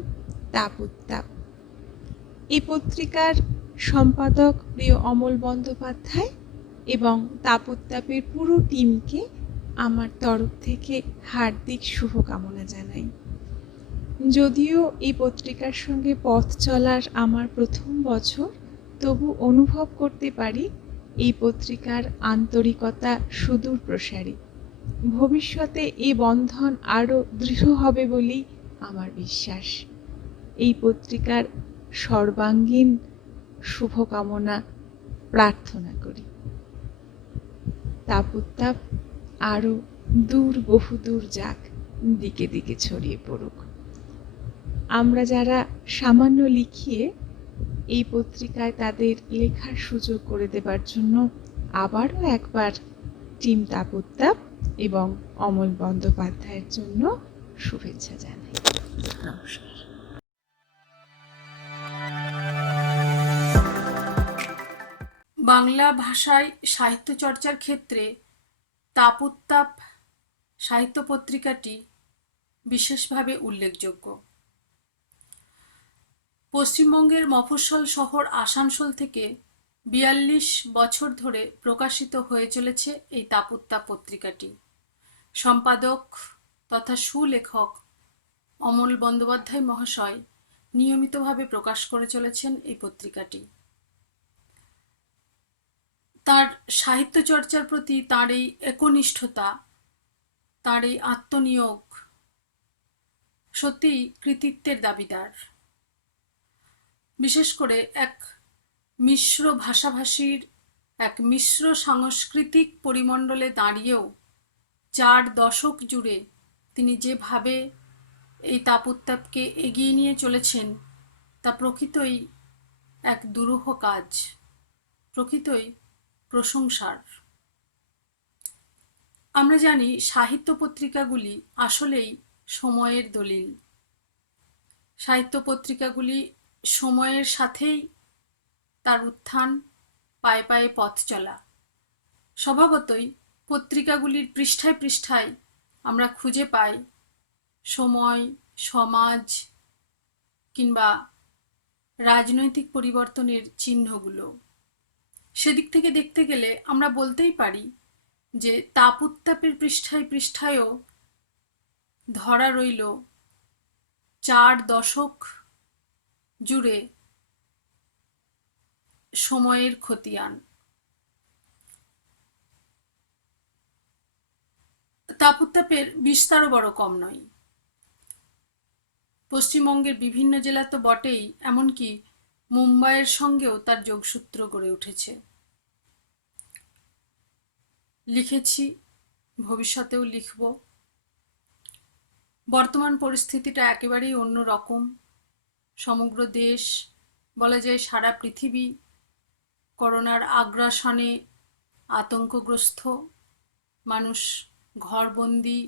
তাপ। এই পত্রিকার সম্পাদক প্রিয় অমল বন্দ্যোপাধ্যায় এবং তাপের পুরো টিমকে আমার তরফ থেকে হার্দিক শুভকামনা জানাই। যদিও এই পত্রিকার সঙ্গে পথ চলার আমার প্রথম বছর, তবু অনুভব করতে পারি এই পত্রিকার আন্তরিকতা সুদূর প্রসারী। ভবিষ্যতে এই বন্ধন আরও দৃঢ় হবে বলেই আমার বিশ্বাস। এই পত্রিকার সর্বাঙ্গীন শুভকামনা প্রার্থনা করি। তাপ আরও বহুদূর যাক, দিকে দিকে ছড়িয়ে পড়ুক। আমরা যারা সামান্য লিখিয়ে এই পত্রিকায় তাদের লেখার সুযোগ করে দেবার জন্য আবারও একবার টিম তাপ এবং অমল বন্দ্যোপাধ্যায়ের জন্য শুভেচ্ছা জানাই। নমস্কার। বাংলা ভাষায় সাহিত্য চর্চার ক্ষেত্রে তাপ সাহিত্য পত্রিকাটি বিশেষভাবে উল্লেখযোগ্য। পশ্চিমবঙ্গের মফস্বল শহর আসানসোল থেকে 42 বছর ধরে প্রকাশিত হয়ে চলেছে এই তাপ পত্রিকাটি। সম্পাদক তথা সুলেখক অমল বন্দ্যোপাধ্যায় মহাশয় নিয়মিতভাবে প্রকাশ করে চলেছেন এই পত্রিকাটি। তার সাহিত্য চর্চার প্রতি তার এই একনিষ্ঠতা, তার এই আত্মনিয়োগ সত্যিই কৃতিত্বের দাবিদার। বিশেষ করে এক মিশ্র ভাষাভাষীর, এক মিশ্র সাংস্কৃতিক পরিমণ্ডলে দাঁড়িয়েও 4 দশক জুড়ে তিনি যেভাবে এই তাপকে এগিয়ে নিয়ে চলেছেন, তা প্রকৃতই এক দুরূহ কাজ, প্রকৃতই প্রশংসার। আমরা জানি সাহিত্য পত্রিকাগুলি আসলেই সময়ের দলিল। সাহিত্য পত্রিকাগুলি সময়ের সাথেই তার উত্থান, পায়ে পায়ে পথ চলা। স্বভাবতই পত্রিকাগুলির পৃষ্ঠায় পৃষ্ঠায় আমরা খুঁজে পাই সময়, সমাজ কিংবা রাজনৈতিক পরিবর্তনের চিহ্নগুলো। সেদিক থেকে দেখতে গেলে আমরা বলতেই পারি যে তাপের পৃষ্ঠায় পৃষ্ঠায়ও ধরা রইল 4 দশক জুড়ে সময়ের খতিয়ান। তাপের বিস্তারও বড় কম নয়। পশ্চিমবঙ্গের বিভিন্ন জেলা তো বটেই, এমনকি মুম্বাইয়ের সঙ্গেও তার যোগসূত্র গড়ে উঠেছে। লিখেছি, ভবিষ্যতেও লিখব। বর্তমান পরিস্থিতিটা একেবারেই অন্যরকম। সমগ্র দেশ, বলা যায় সারা পৃথিবী, করোনার আগ্রাসনে আতঙ্কগ্রস্ত। মানুষ ঘরবন্দি,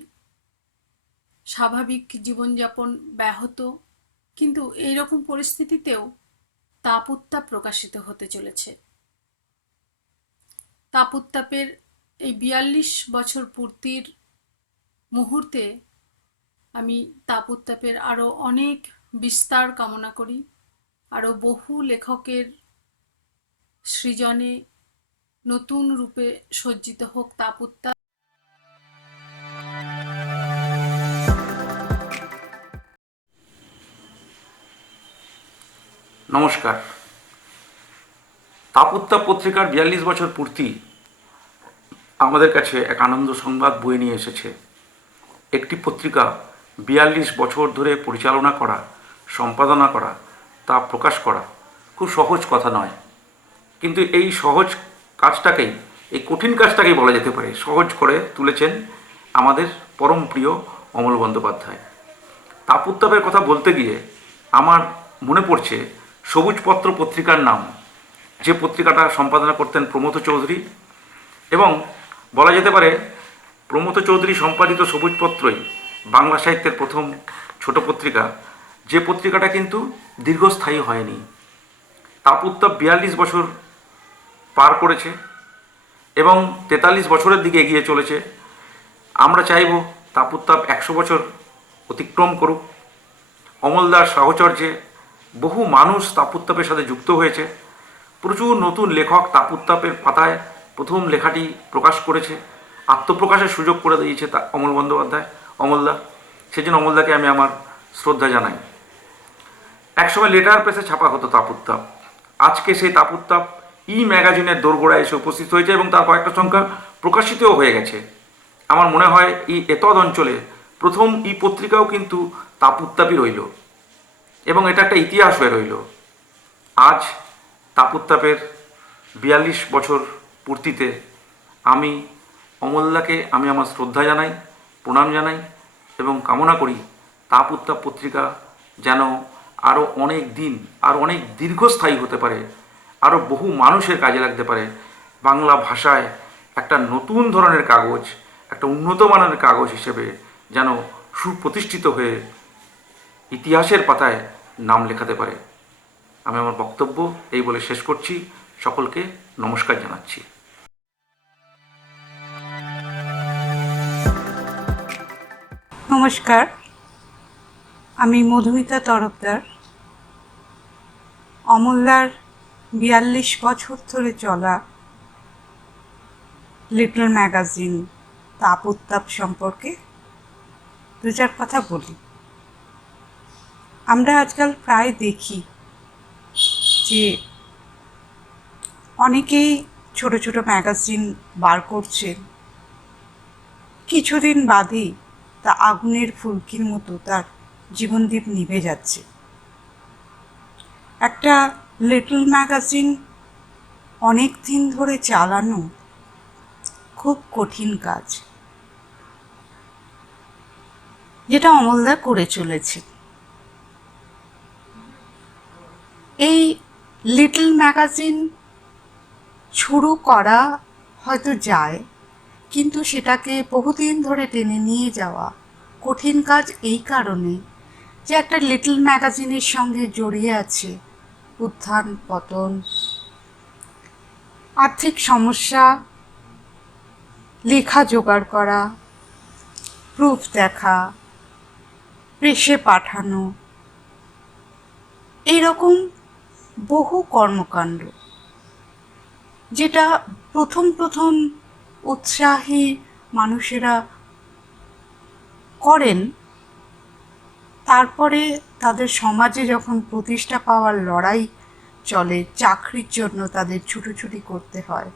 স্বাভাবিক জীবনযাপন ব্যাহত। কিন্তু এইরকম পরিস্থিতিতেও তাপ-উত্তাপ প্রকাশিত হতে চলেছে। তাপ-উত্তাপের এই ৪২ বছর পূর্তির মুহূর্তে আমি তাপ-উত্তাপের আরও অনেক বিস্তার কামনা করি। আরও বহু লেখকের সৃজনে নতুন রূপে সজ্জিত হোক তাপ-উত্তাপ। নমস্কার। তাপ-উত্তাপ পত্রিকার ৪২ বছর পূর্তি আমাদের কাছে এক আনন্দ সংবাদ বয়ে নিয়ে এসেছে। একটি পত্রিকা ৪২ বছর ধরে পরিচালনা করা, সম্পাদনা করা, তা প্রকাশ করা খুব সহজ কথা নয়। কিন্তু এই সহজ কাজটাকেই, এই কঠিন কাজটাকেই বলা যেতে পারে সহজ করে তুলেছেন আমাদের পরম প্রিয় অমল বন্দ্যোপাধ্যায়। তাপ-উত্তাপের কথা বলতে গিয়ে আমার মনে পড়ছে সবুজপত্র পত্রিকার নাম, যে পত্রিকাটা সম্পাদনা করতেন প্রমথ চৌধুরী। এবং বলা যেতে পারে প্রমথ চৌধুরী সম্পাদিত সবুজপত্রই বাংলা সাহিত্যের প্রথম ছোট পত্রিকা, যে পত্রিকাটা কিন্তু দীর্ঘস্থায়ী হয়নি। তাপ-উত্তাপ ৪২ বছর পার করেছে এবং ৪৩ বছরের দিকে এগিয়ে চলেছে। আমরা চাইব তাপ-উত্তাপ ১০০ বছর অতিক্রম করুক। অমলদার সাহচর্যে বহু মানুষ তাপ-উত্তাপের সাথে যুক্ত হয়েছে। প্রচুর নতুন লেখক তাপ-উত্তাপের পাতায় প্রথম লেখাটি প্রকাশ করেছে, আত্মপ্রকাশের সুযোগ করে দিয়েছে অমল বন্দ্যোপাধ্যায়, অমলদা। সেজন্য অমলদাকে আমি আমার শ্রদ্ধা জানাই। একসময় লেটার প্রেসে ছাপা হতো তাপ-উত্তাপ। আজকে সেই তাপ-উত্তাপ ম্যাগাজিনের দোরগোড়ায় এসে উপস্থিত হয়েছে এবং তার কয়েকটা সংখ্যা প্রকাশিতও হয়ে গেছে। আমার মনে হয় এতদ অঞ্চলে প্রথম পত্রিকাও কিন্তু তাপ-উত্তাপই রইল এবং এটা একটা ইতিহাস হয়ে রইল। আজ তাপ-উত্তাপের ৪২ বছর পূর্তিতে আমি অমলদাকে আমার শ্রদ্ধা জানাই, প্রণাম জানাই এবং কামনা করি তাপ-উত্তাপ পত্রিকা যেন আরও অনেক দিন, আরও অনেক দীর্ঘস্থায়ী হতে পারে, আরও বহু মানুষের কাজে লাগতে পারে। বাংলা ভাষায় একটা নতুন ধরনের কাগজ, একটা উন্নত মানের কাগজ হিসেবে যেন সুপ্রতিষ্ঠিত হয়ে ইতিহাসের পাতায় নাম লেখাতে পারে। আমি আমার বক্তব্য এই বলে শেষ করছি। সকলকে নমস্কার জানাচ্ছি। নমস্কার, আমি মধুমিতা তরফদার। অমলদার ৪২ বছর ধরে চলা লিটল ম্যাগাজিন তাপ-উত্তাপ সম্পর্কে দু চার কথা বলি। আমরা আজকাল প্রায় দেখি যে অনেকেই ছোট ছোট ম্যাগাজিন বার করছেন, কিছুদিন বাদেই তা আগুনের ফুলকির মতো তার জীবনদীপ নিভে যাচ্ছে। একটা লিটল ম্যাগাজিন অনেক দিন ধরে চালানো খুব কঠিন কাজ, যেটা অমলদা করে চলেছে। এই লিটল ম্যাগাজিন শুরু করা হয়তো যায়, কিন্তু সেটাকে বহুদিন ধরে টেনে নিয়ে যাওয়া কঠিন কাজ এই কারণে যে একটা লিটল ম্যাগাজিনের সঙ্গে জড়িয়ে আছে উত্থান পতন, আর্থিক সমস্যা, লেখা জোগাড় করা, প্রুফ দেখা, প্রেসে পাঠানো, এইরকম বহু কর্মকাণ্ড, যেটা প্রথম প্রথম উৎসাহী মানুষেরা করেন। তারপরে তাদের সমাজে যখন প্রতিষ্ঠা পাওয়ার লড়াই চলে, চাকরির জন্য তাদের ছুটোছুটি করতে হয়,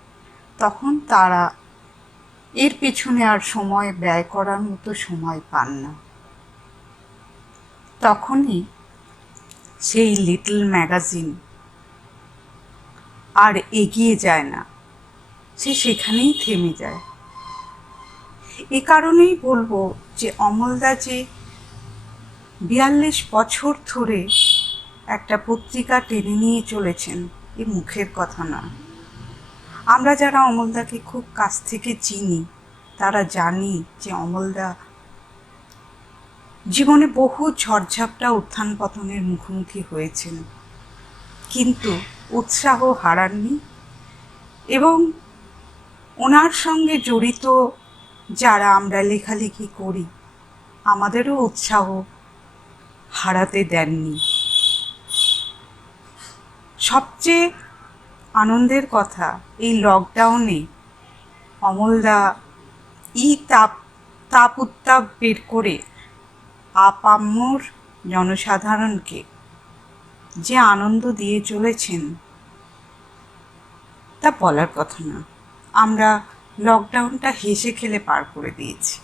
তখন তারা এর পেছনে আর সময় ব্যয় করার মতো সময় পান না। তখনই সেই লিটল ম্যাগাজিন আর এগিয়ে যায় না, সে সেখানেই থেমে যায়। এ কারণেই বলবো যে অমলদা যে 42 বছর ধরে একটা পত্রিকা টেনে নিয়ে চলেছেন, এ মুখের কথা না। আমরা যারা অমলদাকে খুব কাছ থেকে চিনি তারা জানি যে অমলদা জীবনে বহু ঝড়ঝাপটা উত্থান পতনের মুখোমুখি হয়েছেন, কিন্তু উৎসাহ হারাননি। এবং ওনার সঙ্গে জড়িত যারা আমরা লেখালেখি করি, আমাদেরও উৎসাহ হারাতে দেননি। সবচেয়ে আনন্দের কথা, এই লকডাউনে অমলদা তাপ উত্তাপ বের করে আপামর জনসাধারণকে যে আনন্দ দিয়ে চলেছেন তা বলার কথা না। আমরা লকডাউনটা হেসে খেলে পার করে দিয়েছি।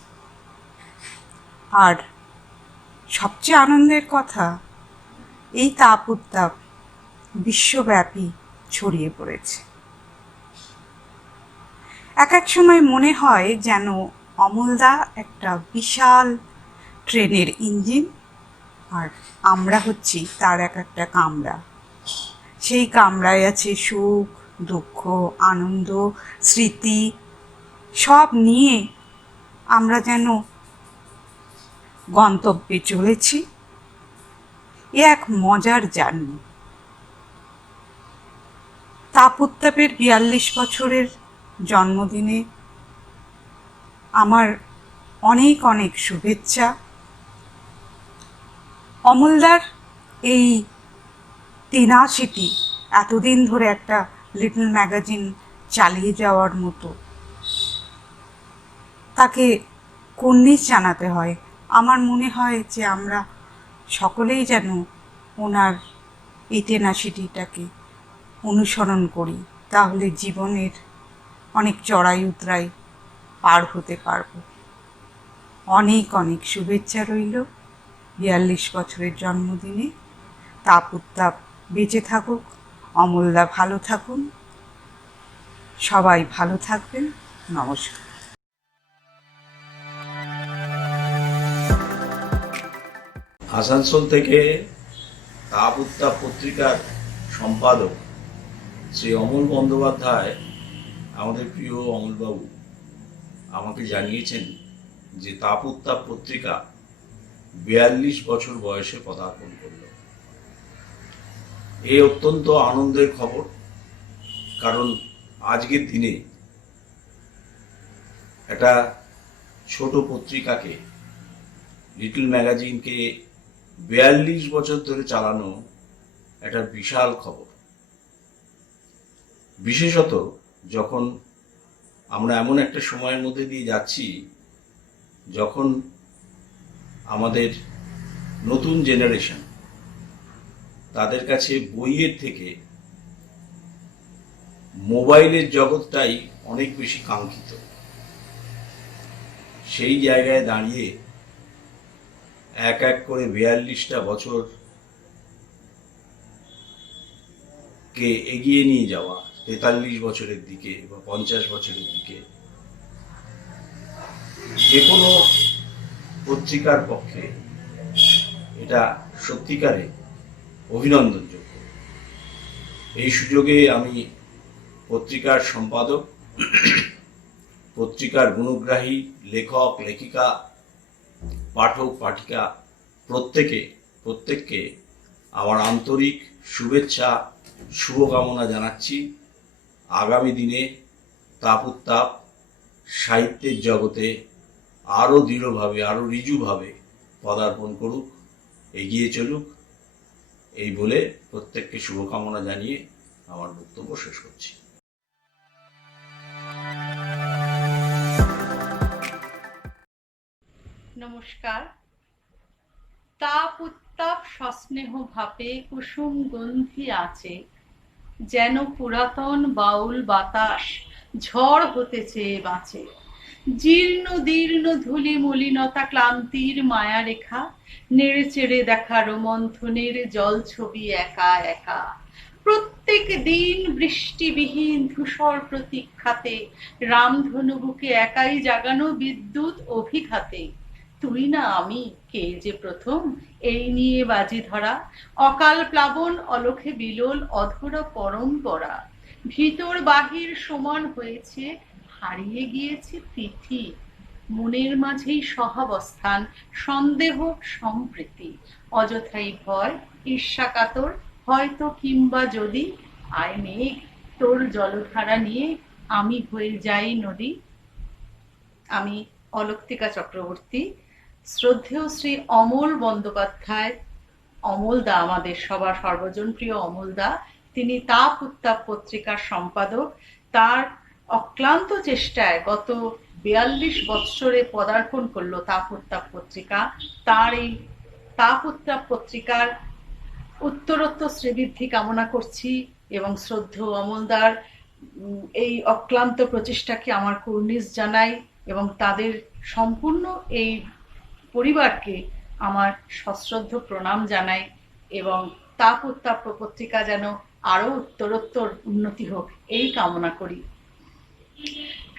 আর সবচেয়ে আনন্দের কথা, এই তাপ উত্তাপ বিশ্বব্যাপী ছড়িয়ে পড়েছে। এক এক সময় মনে হয় যেন অমলদা একটা বিশাল ট্রেনের ইঞ্জিন, আর আমরা হচ্ছি তার এক একটা কামরা। সেই কামরায় আছে সুখ, দুঃখ, আনন্দ, স্মৃতি, সব নিয়ে আমরা যেন গন্তব্যে চলেছি। এ এক মজার জার্নি। তাপ উত্তাপের 42 বছরের জন্মদিনে আমার অনেক অনেক শুভেচ্ছা। অমলদার এই টেনাসিটি, এতদিন ধরে একটা লিটল ম্যাগাজিন চালিয়ে যাওয়ার মতো, তাকে কুর্নিশ জানাতে হয়। আমার মনে হয় যে আমরা সকলেই যেন ওনার এই টেনাসিটিটাকে অনুসরণ করি, তাহলে জীবনের অনেক চড়াই উতরাই পার হতে পারবো। অনেক অনেক শুভেচ্ছা রইল 42 বছরের জন্মদিনে। তাপ উত্তাপ বেঁচে থাকুক, অমলদা ভালো থাকুন, সবাই ভালো থাকবেন। নমস্কার। আসানসোল থেকে তাপ উত্তাপ পত্রিকার সম্পাদক শ্রী অমল বন্দ্যোপাধ্যায়, আমাদের প্রিয় অমলবাবু, আমাকে জানিয়েছেন যে তাপ উত্তাপ পত্রিকা 42 বছর বয়সে পদার্পণ করল। এ অত্যন্ত আনন্দের খবর, কারণ আজকের দিনে একটা ছোট পত্রিকাকে, লিটল ম্যাগাজিনকে 42 বছর ধরে চালানো একটা বিশাল খবর। বিশেষত যখন আমরা এমন একটা সময়ের মধ্যে দিয়ে যাচ্ছি যখন আমাদের নতুন জেনারেশন, তাদের কাছে বইয়ের থেকে মোবাইলের জগৎটাই অনেক বেশি কাঙ্ক্ষিত। সেই জায়গায় দাঁড়িয়ে এক এক করে 42টা বছর কে এগিয়ে নিয়ে যাওয়া 43 বছরের দিকে বা 50 বছরের দিকে, যে কোনো পত্রিকার পক্ষে এটা সত্যিকারে অভিনন্দনযোগ্য। এই সুযোগে আমি পত্রিকার সম্পাদক, পত্রিকার গুণগ্রাহী, লেখক, লেখিকা, পাঠক, পাঠিকা প্রত্যেককে আমার আন্তরিক শুভেচ্ছা, শুভকামনা জানাচ্ছি। আগামী দিনে তাপ উত্তাপ সাহিত্যের জগতে আরও দৃঢ়ভাবে, আরও ঋজুভাবে পদার্পণ করুক, এগিয়ে চলুক, এই বলে প্রত্যেককে শুভকামনা জানিয়ে আমার বক্তব্য শেষ করছি। নমস্কার। তাপ উত্তাপ সস্নেহ ভাবে কুসুম গন্ধি আছে, যেন পুরাতন বাউল বাতাস ঝড় হতে চেয়ে বাঁচে। জীর্ণ দীর্ণ ধূলি মলিনতা ক্লান্তির মায়া রেখা, নেড়ে চেড়ে দেখা রোমন্থনের জল ছবি একা একা। প্রত্যেক দিন বৃষ্টিবিহীন ধূসর প্রতীক্ষাতে, রামধনু বুকে একাই জাগানো বিদ্যুৎ অভিঘাতে। তুই না আমি কে যে প্রথম এই নিয়ে বাজি ধরা, অকাল প্লাবন অলোকে বিলোল অধরা পরম্পরা। ভিতর বাহির সমান হয়েছে, হারিয়ে গিয়েছে পৃথি, মনের মাঝেই সহাবস্থান, সন্দেহ সম্প্রীতি। অযথাই ভয় ঈর্ষা কাতর, হয়তো কিংবা যদি, আয় মেঘ তোর জলধারা নিয়ে আমি হয়ে যাই নদী। আমি অলক্তিকা চক্রবর্তী। শ্রদ্ধেয় শ্রী অমল বন্দ্যোপাধ্যায়, অমলদা, আমাদের সবার সর্বজনপ্রিয় অমলদা, তিনি তাপ উত্তাপ পত্রিকার সম্পাদক। তার অক্লান্ত চেষ্টায় গত 42 বৎসরে পদার্পণ করলো তাপ উত্তাপ পত্রিকা। তার এই তাপ উত্তাপ পত্রিকার উত্তরোত্তর শ্রীবৃদ্ধি কামনা করছি এবং শ্রদ্ধেয় অমলদার এই অক্লান্ত প্রচেষ্টাকে আমার কুর্নিশ জানাই এবং তাদের সম্পূর্ণ এই পরিবারকে আমার সশ্রদ্ধ প্রণাম জানাই এবং তাপ উত্তাপ পত্রিকা যেন আরো উত্তরোত্তর উন্নতি হোক এই কামনা করি।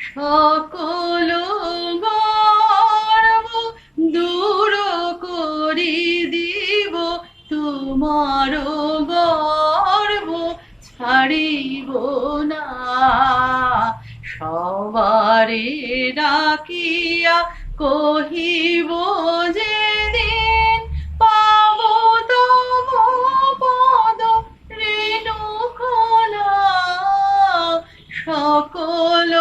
সকল গর্ব দূর করি দিব, তোমার গর্ব ছাড়িব না। সবারে ডাকিয়া কহিব যেদিন, পাব তব পদ রেণুকলা। সকল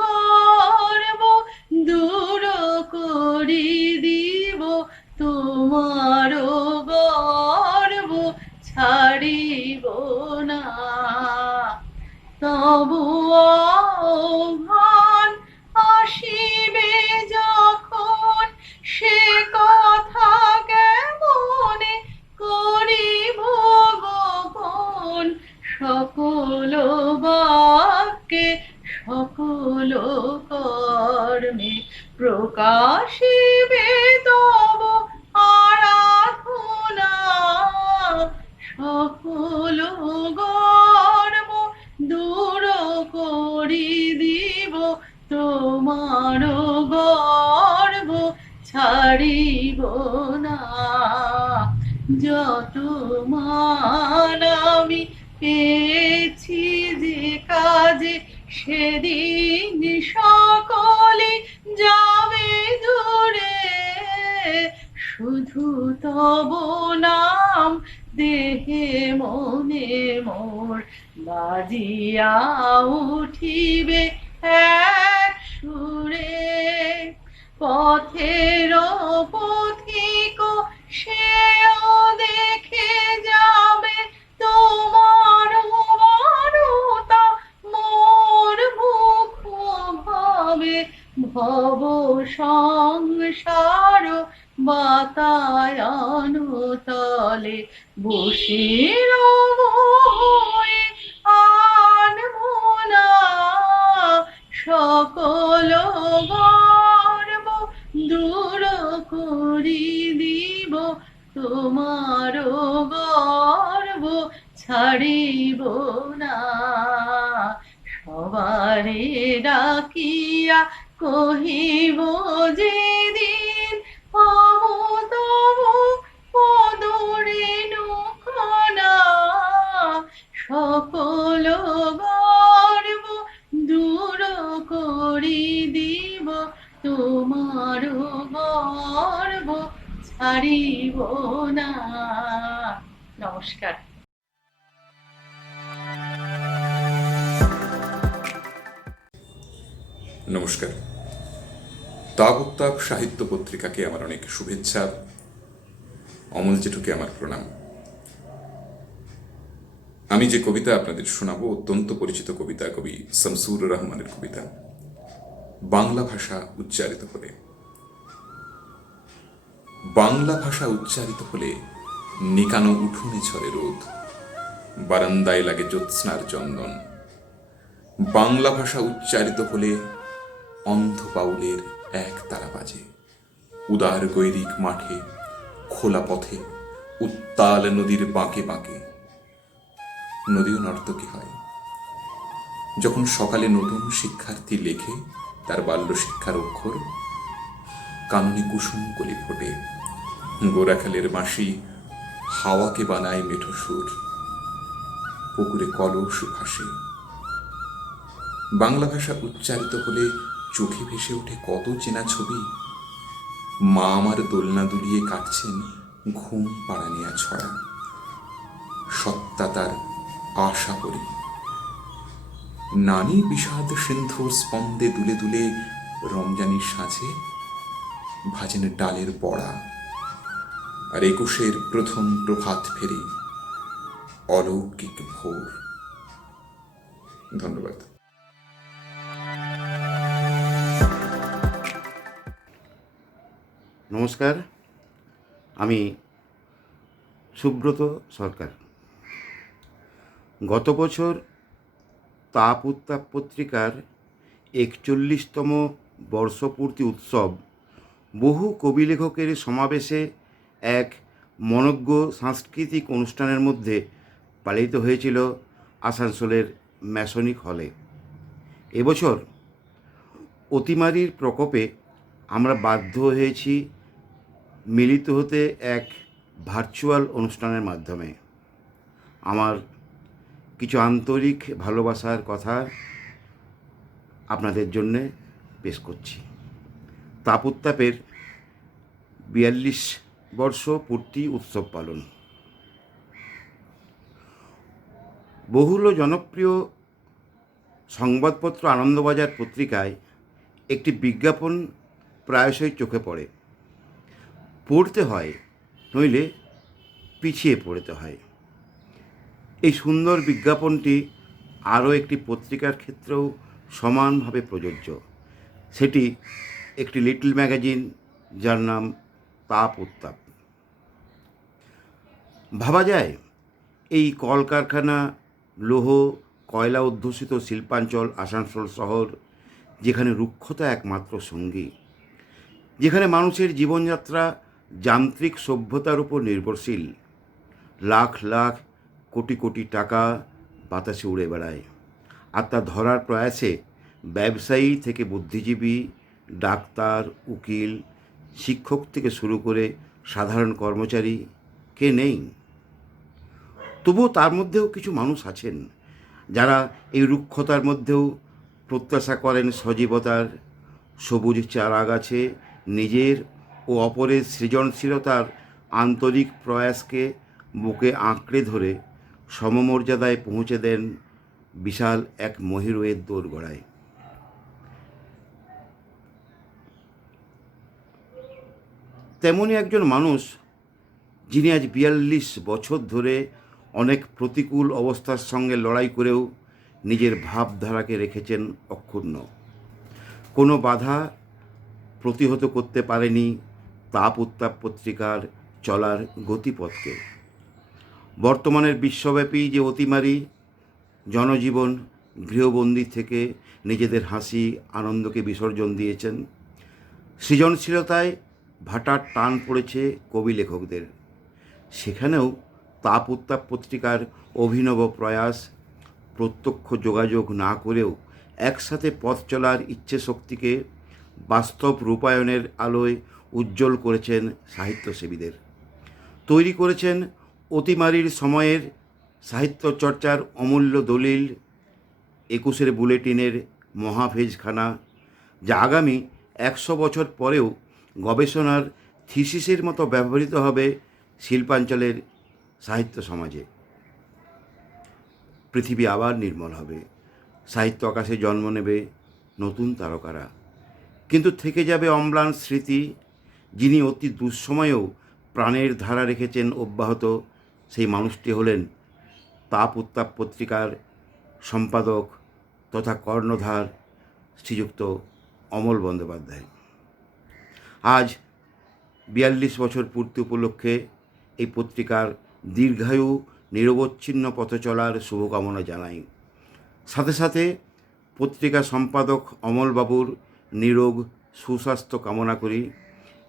গর্ব দূর করি দিব, তোমার গর্ব ছাড়িব না। তবু আহ্বান আসিবে যখন, সে কথা কেমনে করিব গোপন। সকল বাক্যে সকল কর্মে প্রকাশিবে তব আরাধনা। সকল গর্ব দূর করি দিব, তোমার গর্ব ছাড়িব না। যত মান আমি পেয়েছি যে কাজে, সেদিন সকলে যাবে দূরে। শুধু তব নাম দেহে মনে মোর, বাজিয়া উঠিবে এক সুরে। পথের পথিক সেও দেখে যাবে, তোমার বারতা মোর মুখ ভাবে। ভব সংসার বাতায়ন তলে, বসির হয়ে আনব না। সকল গর্ব দূর করি দিব, তোমার গর্ব ছাড়িব না। সবারে ডাকিয়া কহিব যেদিন, পাব তব পদ রেণুকণা। সকল গর্ব দূর করি দিব, তোমার গর্ব ছাড়িব না। নমস্কার। নমস্কার। তাপ উত্তাপ সাহিত্য পত্রিকাকে আমার অনেক শুভেচ্ছা, অমল জেঠুকে আমার প্রণাম। আমি যে কবিতা আপনাদের শোনাবো অত্যন্ত পরিচিত কবিতা, কবি শামসুর রহমানের কবিতা। বাংলা ভাষা উচ্চারিত হলে, বাংলা ভাষা উচ্চারিত হলে নিকানো উঠোনে ঝরে রোদ, বারান্দায় লাগে জ্যোৎস্নার চন্দন। বাংলা ভাষা উচ্চারিত হলে অন্ধ বাউলের এক তারা বাজে, উদার গৈরিক মাঠে, খোলা পথে, উত্তাল নদীর বাঁকে বাঁকে। নদীও নর্তকী হয়। যখন সকালে নতুন শিক্ষার্থী লেখে তার বাল্য শিক্ষার অক্ষর, কাননে কুসুম কলি ফোটে, গোরাখালের মাসি হাওয়াকে বানায় মেঠো সুর, পুকুরে কলস ভাসে। বাংলা ভাষা উচ্চারিত হলে চোখে ভেসে ওঠে কত চেনা ছবি। মা আমার দোলনা দুলিয়ে কাটছেন ঘুম পাড়া নেয়া ছড়া, সত্তা তার আশা করি। নানি বিষাদ সিন্ধু স্পন্দে দুলে দুলে রমজানের সাঁঝে ভাজেন ডালের বড়া। আর 21-এর প্রথম প্রভাত ফেরি অলৌকিক ভোর। ধন্যবাদ। নমস্কার, আমি সুব্রত সরকার। গত বছর তাপ উত্তাপ পত্রিকার 41তম বর্ষপূর্তি উৎসব বহু কবি লেখকের সমাবেশে এক মনোজ্ঞ সাংস্কৃতিক অনুষ্ঠানের মধ্যে পালিত হয়েছিল আসানসোলের ম্যাসনিক হলে। এবছর অতিমারির প্রকোপে আমরা বাধ্য হয়েছি মিলিত হতে এক ভার্চুয়াল অনুষ্ঠানের মাধ্যমে। আমার কিছু আন্তরিক ভালোবাসার কথা আপনাদের জন্যে পেশ করছি। তাপ উত্তাপের 42 বর্ষ পূর্তি উৎসব পালন। বহুল জনপ্রিয় সংবাদপত্র আনন্দবাজার পত্রিকায় একটি বিজ্ঞাপন প্রায়শই চোখে পড়ে। পড়তে হয়, নইলে পিছিয়ে পড়তে হয়। এই সুন্দর বিজ্ঞাপনটি আরও একটি পত্রিকার ক্ষেত্রেও সমানভাবে প্রযোজ্য। সেটি একটি লিটল ম্যাগাজিন, যার নাম তাপ উত্তাপ। ভাবা যায় এই কলকারখানা, লৌহ কয়লা অধ্যুষিত শিল্পাঞ্চল আসানসোল শহর, যেখানে রুক্ষতা একমাত্র সঙ্গী, যেখানে মানুষের জীবনযাত্রা যান্ত্রিক সভ্যতার উপর নির্ভরশীল, লাখ লাখ কোটি কোটি টাকা বাতাসে উড়ে বেড়ায়। আর তা ধরার প্রয়াসে ব্যবসায়ী থেকে বুদ্ধিজীবী, ডাক্তার, উকিল, শিক্ষক থেকে শুরু করে সাধারণ কর্মচারী কে নেই? তবুও তার মধ্যেও কিছু মানুষ আছেন যারা এই রুক্ষতার মধ্যেও প্রত্যাশা করেন সজীবতার। সবুজ চারা গাছে নিজের ও অপরের সৃজনশীলতার আন্তরিক প্রয়াসকে বুকে আঁকড়ে ধরে সমমর্যাদায় পৌঁছে দেন বিশাল এক মহিরুহের দোরগোড়ায়। তেমনই একজন মানুষ, যিনি আজ 42 বছর ধরে অনেক প্রতিকূল অবস্থার সঙ্গে লড়াই করেও নিজের ভাবধারাকে রেখেছেন অক্ষুণ্ণ। কোনো বাধা প্রতিহত করতে পারেনি তাপ উত্তাপ পত্রিকার চলার গতিপথকে। বর্তমানের বিশ্বব্যাপী যে অতিমারি জনজীবন গৃহবন্দী থেকে নিজেদের হাসি আনন্দকে বিসর্জন দিয়েছেন, সৃজনশীলতায় ভাটার টান পড়েছে কবি লেখকদের। সেখানেও তাপ উত্তাপ পত্রিকার অভিনব প্রয়াস, প্রত্যক্ষ যোগাযোগ না করেও একসাথে পথ চলার ইচ্ছে শক্তিকে বাস্তব রূপায়ণের আলোয় উজ্জ্বল করেছেন সাহিত্যসেবীদের। তৈরি করেছেন অতিমারির সময়ের সাহিত্য চর্চার অমূল্য দলিল, 21-এর বুলেটিনের মহাফেজখানা, যা আগামী 100 বছর পরেও গবেষণার থিসিসের মতো ব্যবহৃত হবে শিল্পাঞ্চলের সাহিত্য সমাজে। পৃথিবী আবার নির্মল হবে, সাহিত্য আকাশে জন্ম নেবে নতুন তারকারা, কিন্তু থেকে যাবে অম্লান স্মৃতি। যিনি অতি দুঃসময়েও প্রাণের ধারা রেখেছেন অব্যাহত, সেই মানুষটি হলেন তাপ উত্তাপ পত্রিকার সম্পাদক তথা কর্ণধার শ্রীযুক্ত অমল বন্দ্যোপাধ্যায়। আজ 42 বছর পূর্তি উপলক্ষে এই পত্রিকার দীর্ঘায়ু নিরবচ্ছিন্ন পথ চলার শুভকামনা জানাই। সাথে সাথে পত্রিকা সম্পাদক অমলবাবুর নিরোগ সুস্বাস্থ্য কামনা করি।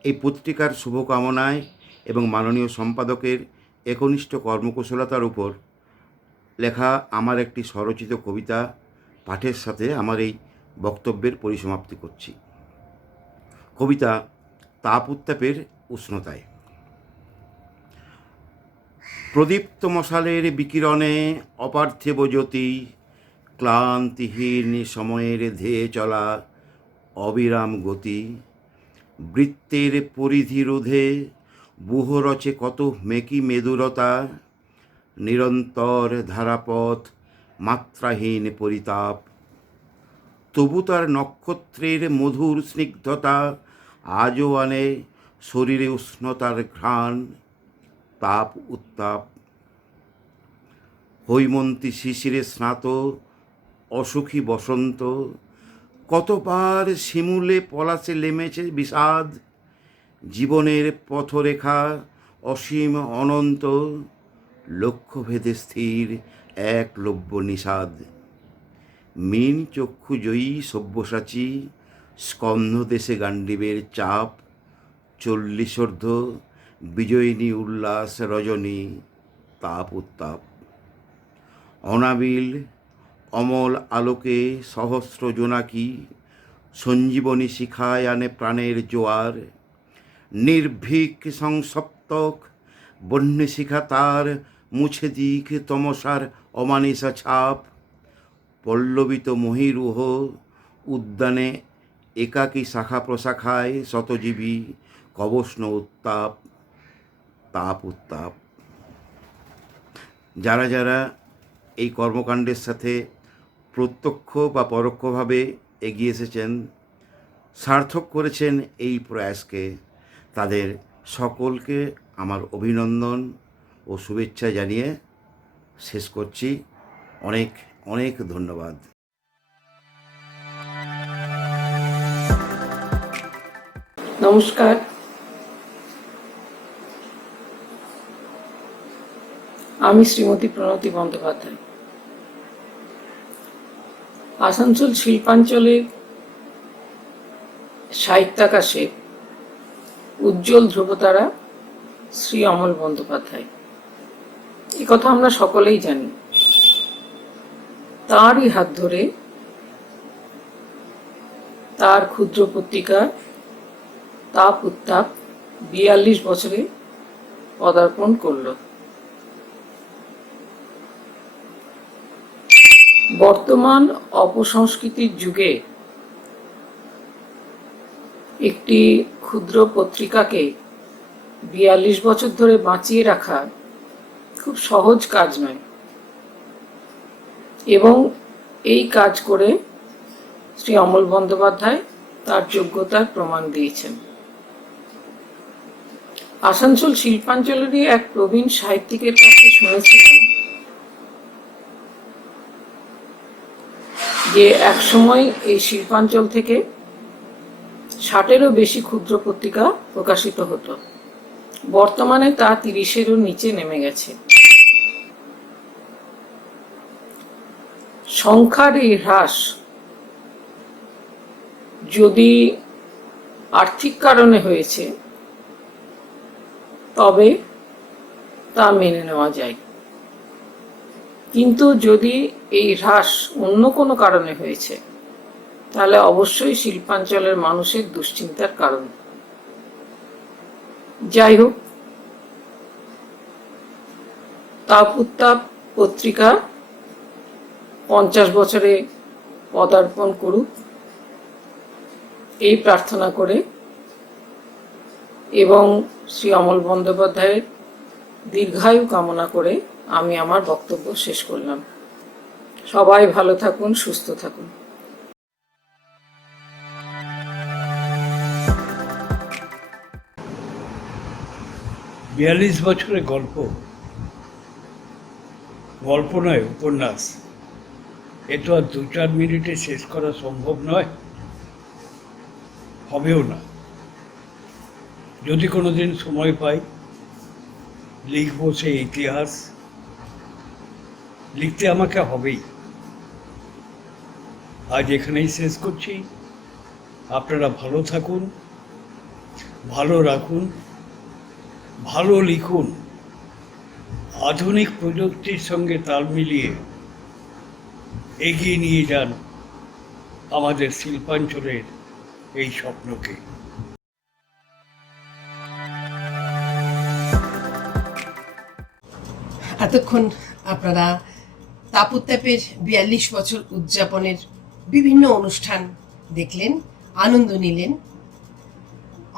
এই পত্রিকার শুভকামনায় এবং মাননীয় সম্পাদকের একনিষ্ঠ কর্মকুশলতার উপর লেখা আমার একটি স্বরচিত কবিতা পাঠের সাথে আমার এই বক্তব্যের পরিসমাপ্তি করছি। কবিতা তাপ উত্তাপের উষ্ণতায়। প্রদীপ্ত মশালের বিকিরণে অপার্থিব জ্যোতি, ক্লান্তিহীন সময়ের ধেয়ে চলা অবিরাম গতি, বৃত্তের পরিধি রোধে বুহ রচে কত মেকি মেদুরতা, নিরন্তর ধারাপথ মাত্রাহীন পরিতাপ, তবু তার নক্ষত্রের মধুর স্নিগ্ধতা আজও আনে শরীরে উষ্ণতার ঘ্রাণ। তাপ উত্তাপ। হৈমন্তী শিশিরে স্নাত অসুখী বসন্ত, কতবার শিমুলে পলাশে লেমেছে বিষাদ, জীবনের পথরেখা অসীম অনন্ত, লক্ষ্যভেদে স্থির এক লব্য নিষাদ। মীন চক্ষু জয়ী সব্যসাচী, স্কন্ধ দেশে গান্ডীবের চাপ, 40 বিজয়িনী উল্লাস রজনী। তাপ উত্তাপ। অনাবিল অমল আলোকে সহস্র জোনাকি, সঞ্জীবনী শিখায় আনে প্রাণের জোয়ার। নির্ভীক সংসপ্তক বন্যে শিখা তার মুছে দিক তমসার অমানিসা ছাপ। পল্লবিত মহিরুহ উদ্যানে একাকী শাখা প্রশাখায় শতজীবী কবষ্ণ উত্তাপ। তাপ উত্তাপ। যারা যারা এই কর্মকাণ্ডের সাথে প্রত্যক্ষ বা পরোক্ষভাবে এগিয়ে এসেছেন, সার্থক করেছেন এই প্রয়াসকে, তাদের সকলকে আমার অভিনন্দন ও শুভেচ্ছা জানিয়ে শেষ করছি। অনেক অনেক ধন্যবাদ। নমস্কার। আমি শ্রীমতী প্রণতি বন্দ্যোপাধ্যায়। আসানসোল শিল্পাঞ্চলের সাহিত্যাকাশে উজ্জ্বল ধ্রুবতারা শ্রী অমল বন্দ্যোপাধ্যায়। এ কথা আমরা সকলেই জানি। তাঁরই হাত ধরে তার ক্ষুদ্র পত্রিকা তাপ উত্তাপ 42 বছরে পদার্পণ করল। বর্তমান অপসংস্কৃতির যুগে একটি ক্ষুদ্র পত্রিকাকে 42 বছর ধরে বাঁচিয়ে রাখা খুব সহজ কাজ নয়, এবং এই কাজ করে শ্রী অমল বন্দ্যোপাধ্যায় তার যোগ্যতার প্রমাণ দিয়েছেন। আসানসোল শিল্পাঞ্চলেরই এক প্রবীণ সাহিত্যিকের কাছে শুনেছিলাম যে একসময় এই শিল্পাঞ্চল থেকে 60-এরও বেশি ক্ষুদ্র পত্রিকা প্রকাশিত হতো। বর্তমানে তা 30-এরও নিচে নেমে গেছে। সংখ্যার এই হ্রাস যদি আর্থিক কারণে হয়েছে তবে তা মেনে নেওয়া যায়, কিন্তু যদি এই হ্রাস অন্য কোনো কারণে হয়েছে তাহলে অবশ্যই শিল্পাঞ্চলের মানুষের দুশ্চিন্তার কারণ। যাই হোক, তাপ উত্তাপ পত্রিকা 50 বছরে পদার্পণ করুক এই প্রার্থনা করে এবং শ্রী অমল বন্দ্যোপাধ্যায়ের দীর্ঘায়ু কামনা করে আমি আমার বক্তব্য শেষ করলাম। সবাই ভালো থাকুন, সুস্থ থাকুন। 42 বছরের গল্প, গল্প নয় উপন্যাস, এ তো আর 2-4 মিনিটে শেষ করা সম্ভব নয়, হবেও না। যদি কোনোদিন সময় পাই লিখব সেই ইতিহাস, লিখতে আমাকে হবেই। আজ এখানেই শেষ করছি। আপনারা ভালো থাকুন, ভালো রাখুন, ভালো লিখুন, আধুনিক প্রযুক্তির সঙ্গে তাল মিলিয়ে এগিয়ে নিয়ে যান আমাদের শিল্পাঞ্চলের এই স্বপ্নকে। এতক্ষণ আপনারা তাপোত্তাপের ৪২ বছর উদযাপনের বিভিন্ন অনুষ্ঠান দেখলেন, আনন্দ নিলেন।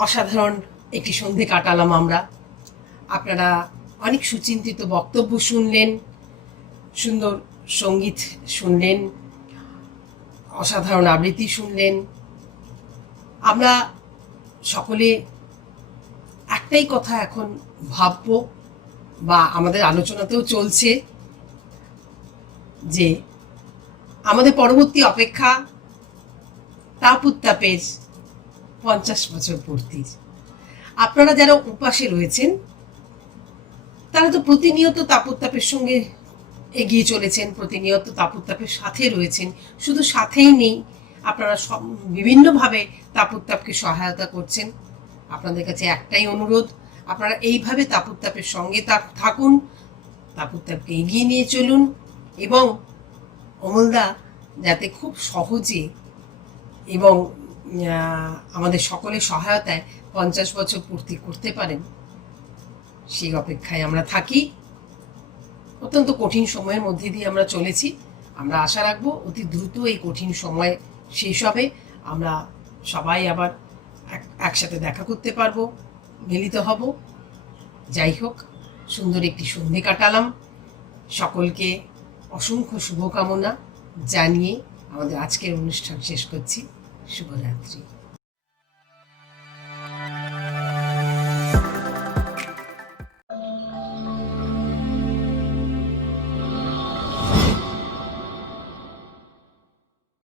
অসাধারণ একটি সন্ধে কাটালাম আমরা। আপনারা অনেক সুচিন্তিত বক্তব্য শুনলেন, সুন্দর সঙ্গীত শুনলেন, অসাধারণ আবৃত্তি শুনলেন। আমরা সকলে একটাই কথা এখন ভাববো, বা আমাদের আলোচনাতেও চলছে, যে আমাদের পরবর্তী অপেক্ষা তাপোত্তাপের 50 বছর পূর্তির। আপনারা যারা উপাসে রয়েছেন তারা তো প্রতিনিয়ত তাপোত্তাপের সঙ্গে এগিয়ে চলেছেন, প্রতিনিয়ত তাপোত্তাপের সাথে রয়েছেন। শুধু সাথেই নেই, আপনারা সব বিভিন্নভাবে তাপোত্তাপকে সহায়তা করছেন। আপনাদের কাছে একটাই অনুরোধ, আপনারা এইভাবে তাপোত্তাপের সঙ্গে থাকুন, তাপোত্তাপকে এগিয়ে নিয়ে চলুন, এবং অমলদা যাতে খুব সহজে এবং আমাদের সকলের সহায়তায় 50 বছর পূর্তি করতে পারেন, সেই অপেক্ষায় আমরা থাকি। অত্যন্ত কঠিন সময়ের মধ্যে দিয়ে আমরা চলেছি। আমরা আশা রাখবো অতি দ্রুত এই কঠিন সময় শেষ হবে, আমরা সবাই আবার একসাথে দেখা করতে পারবো, মিলিত হব। যাই হোক, সুন্দর একটি সন্ধে কাটালাম। সকলকে অসংখ্য শুভকামনা জানিয়ে আমাদের আজকের অনুষ্ঠান শেষ করছি। শুভরাত্রি।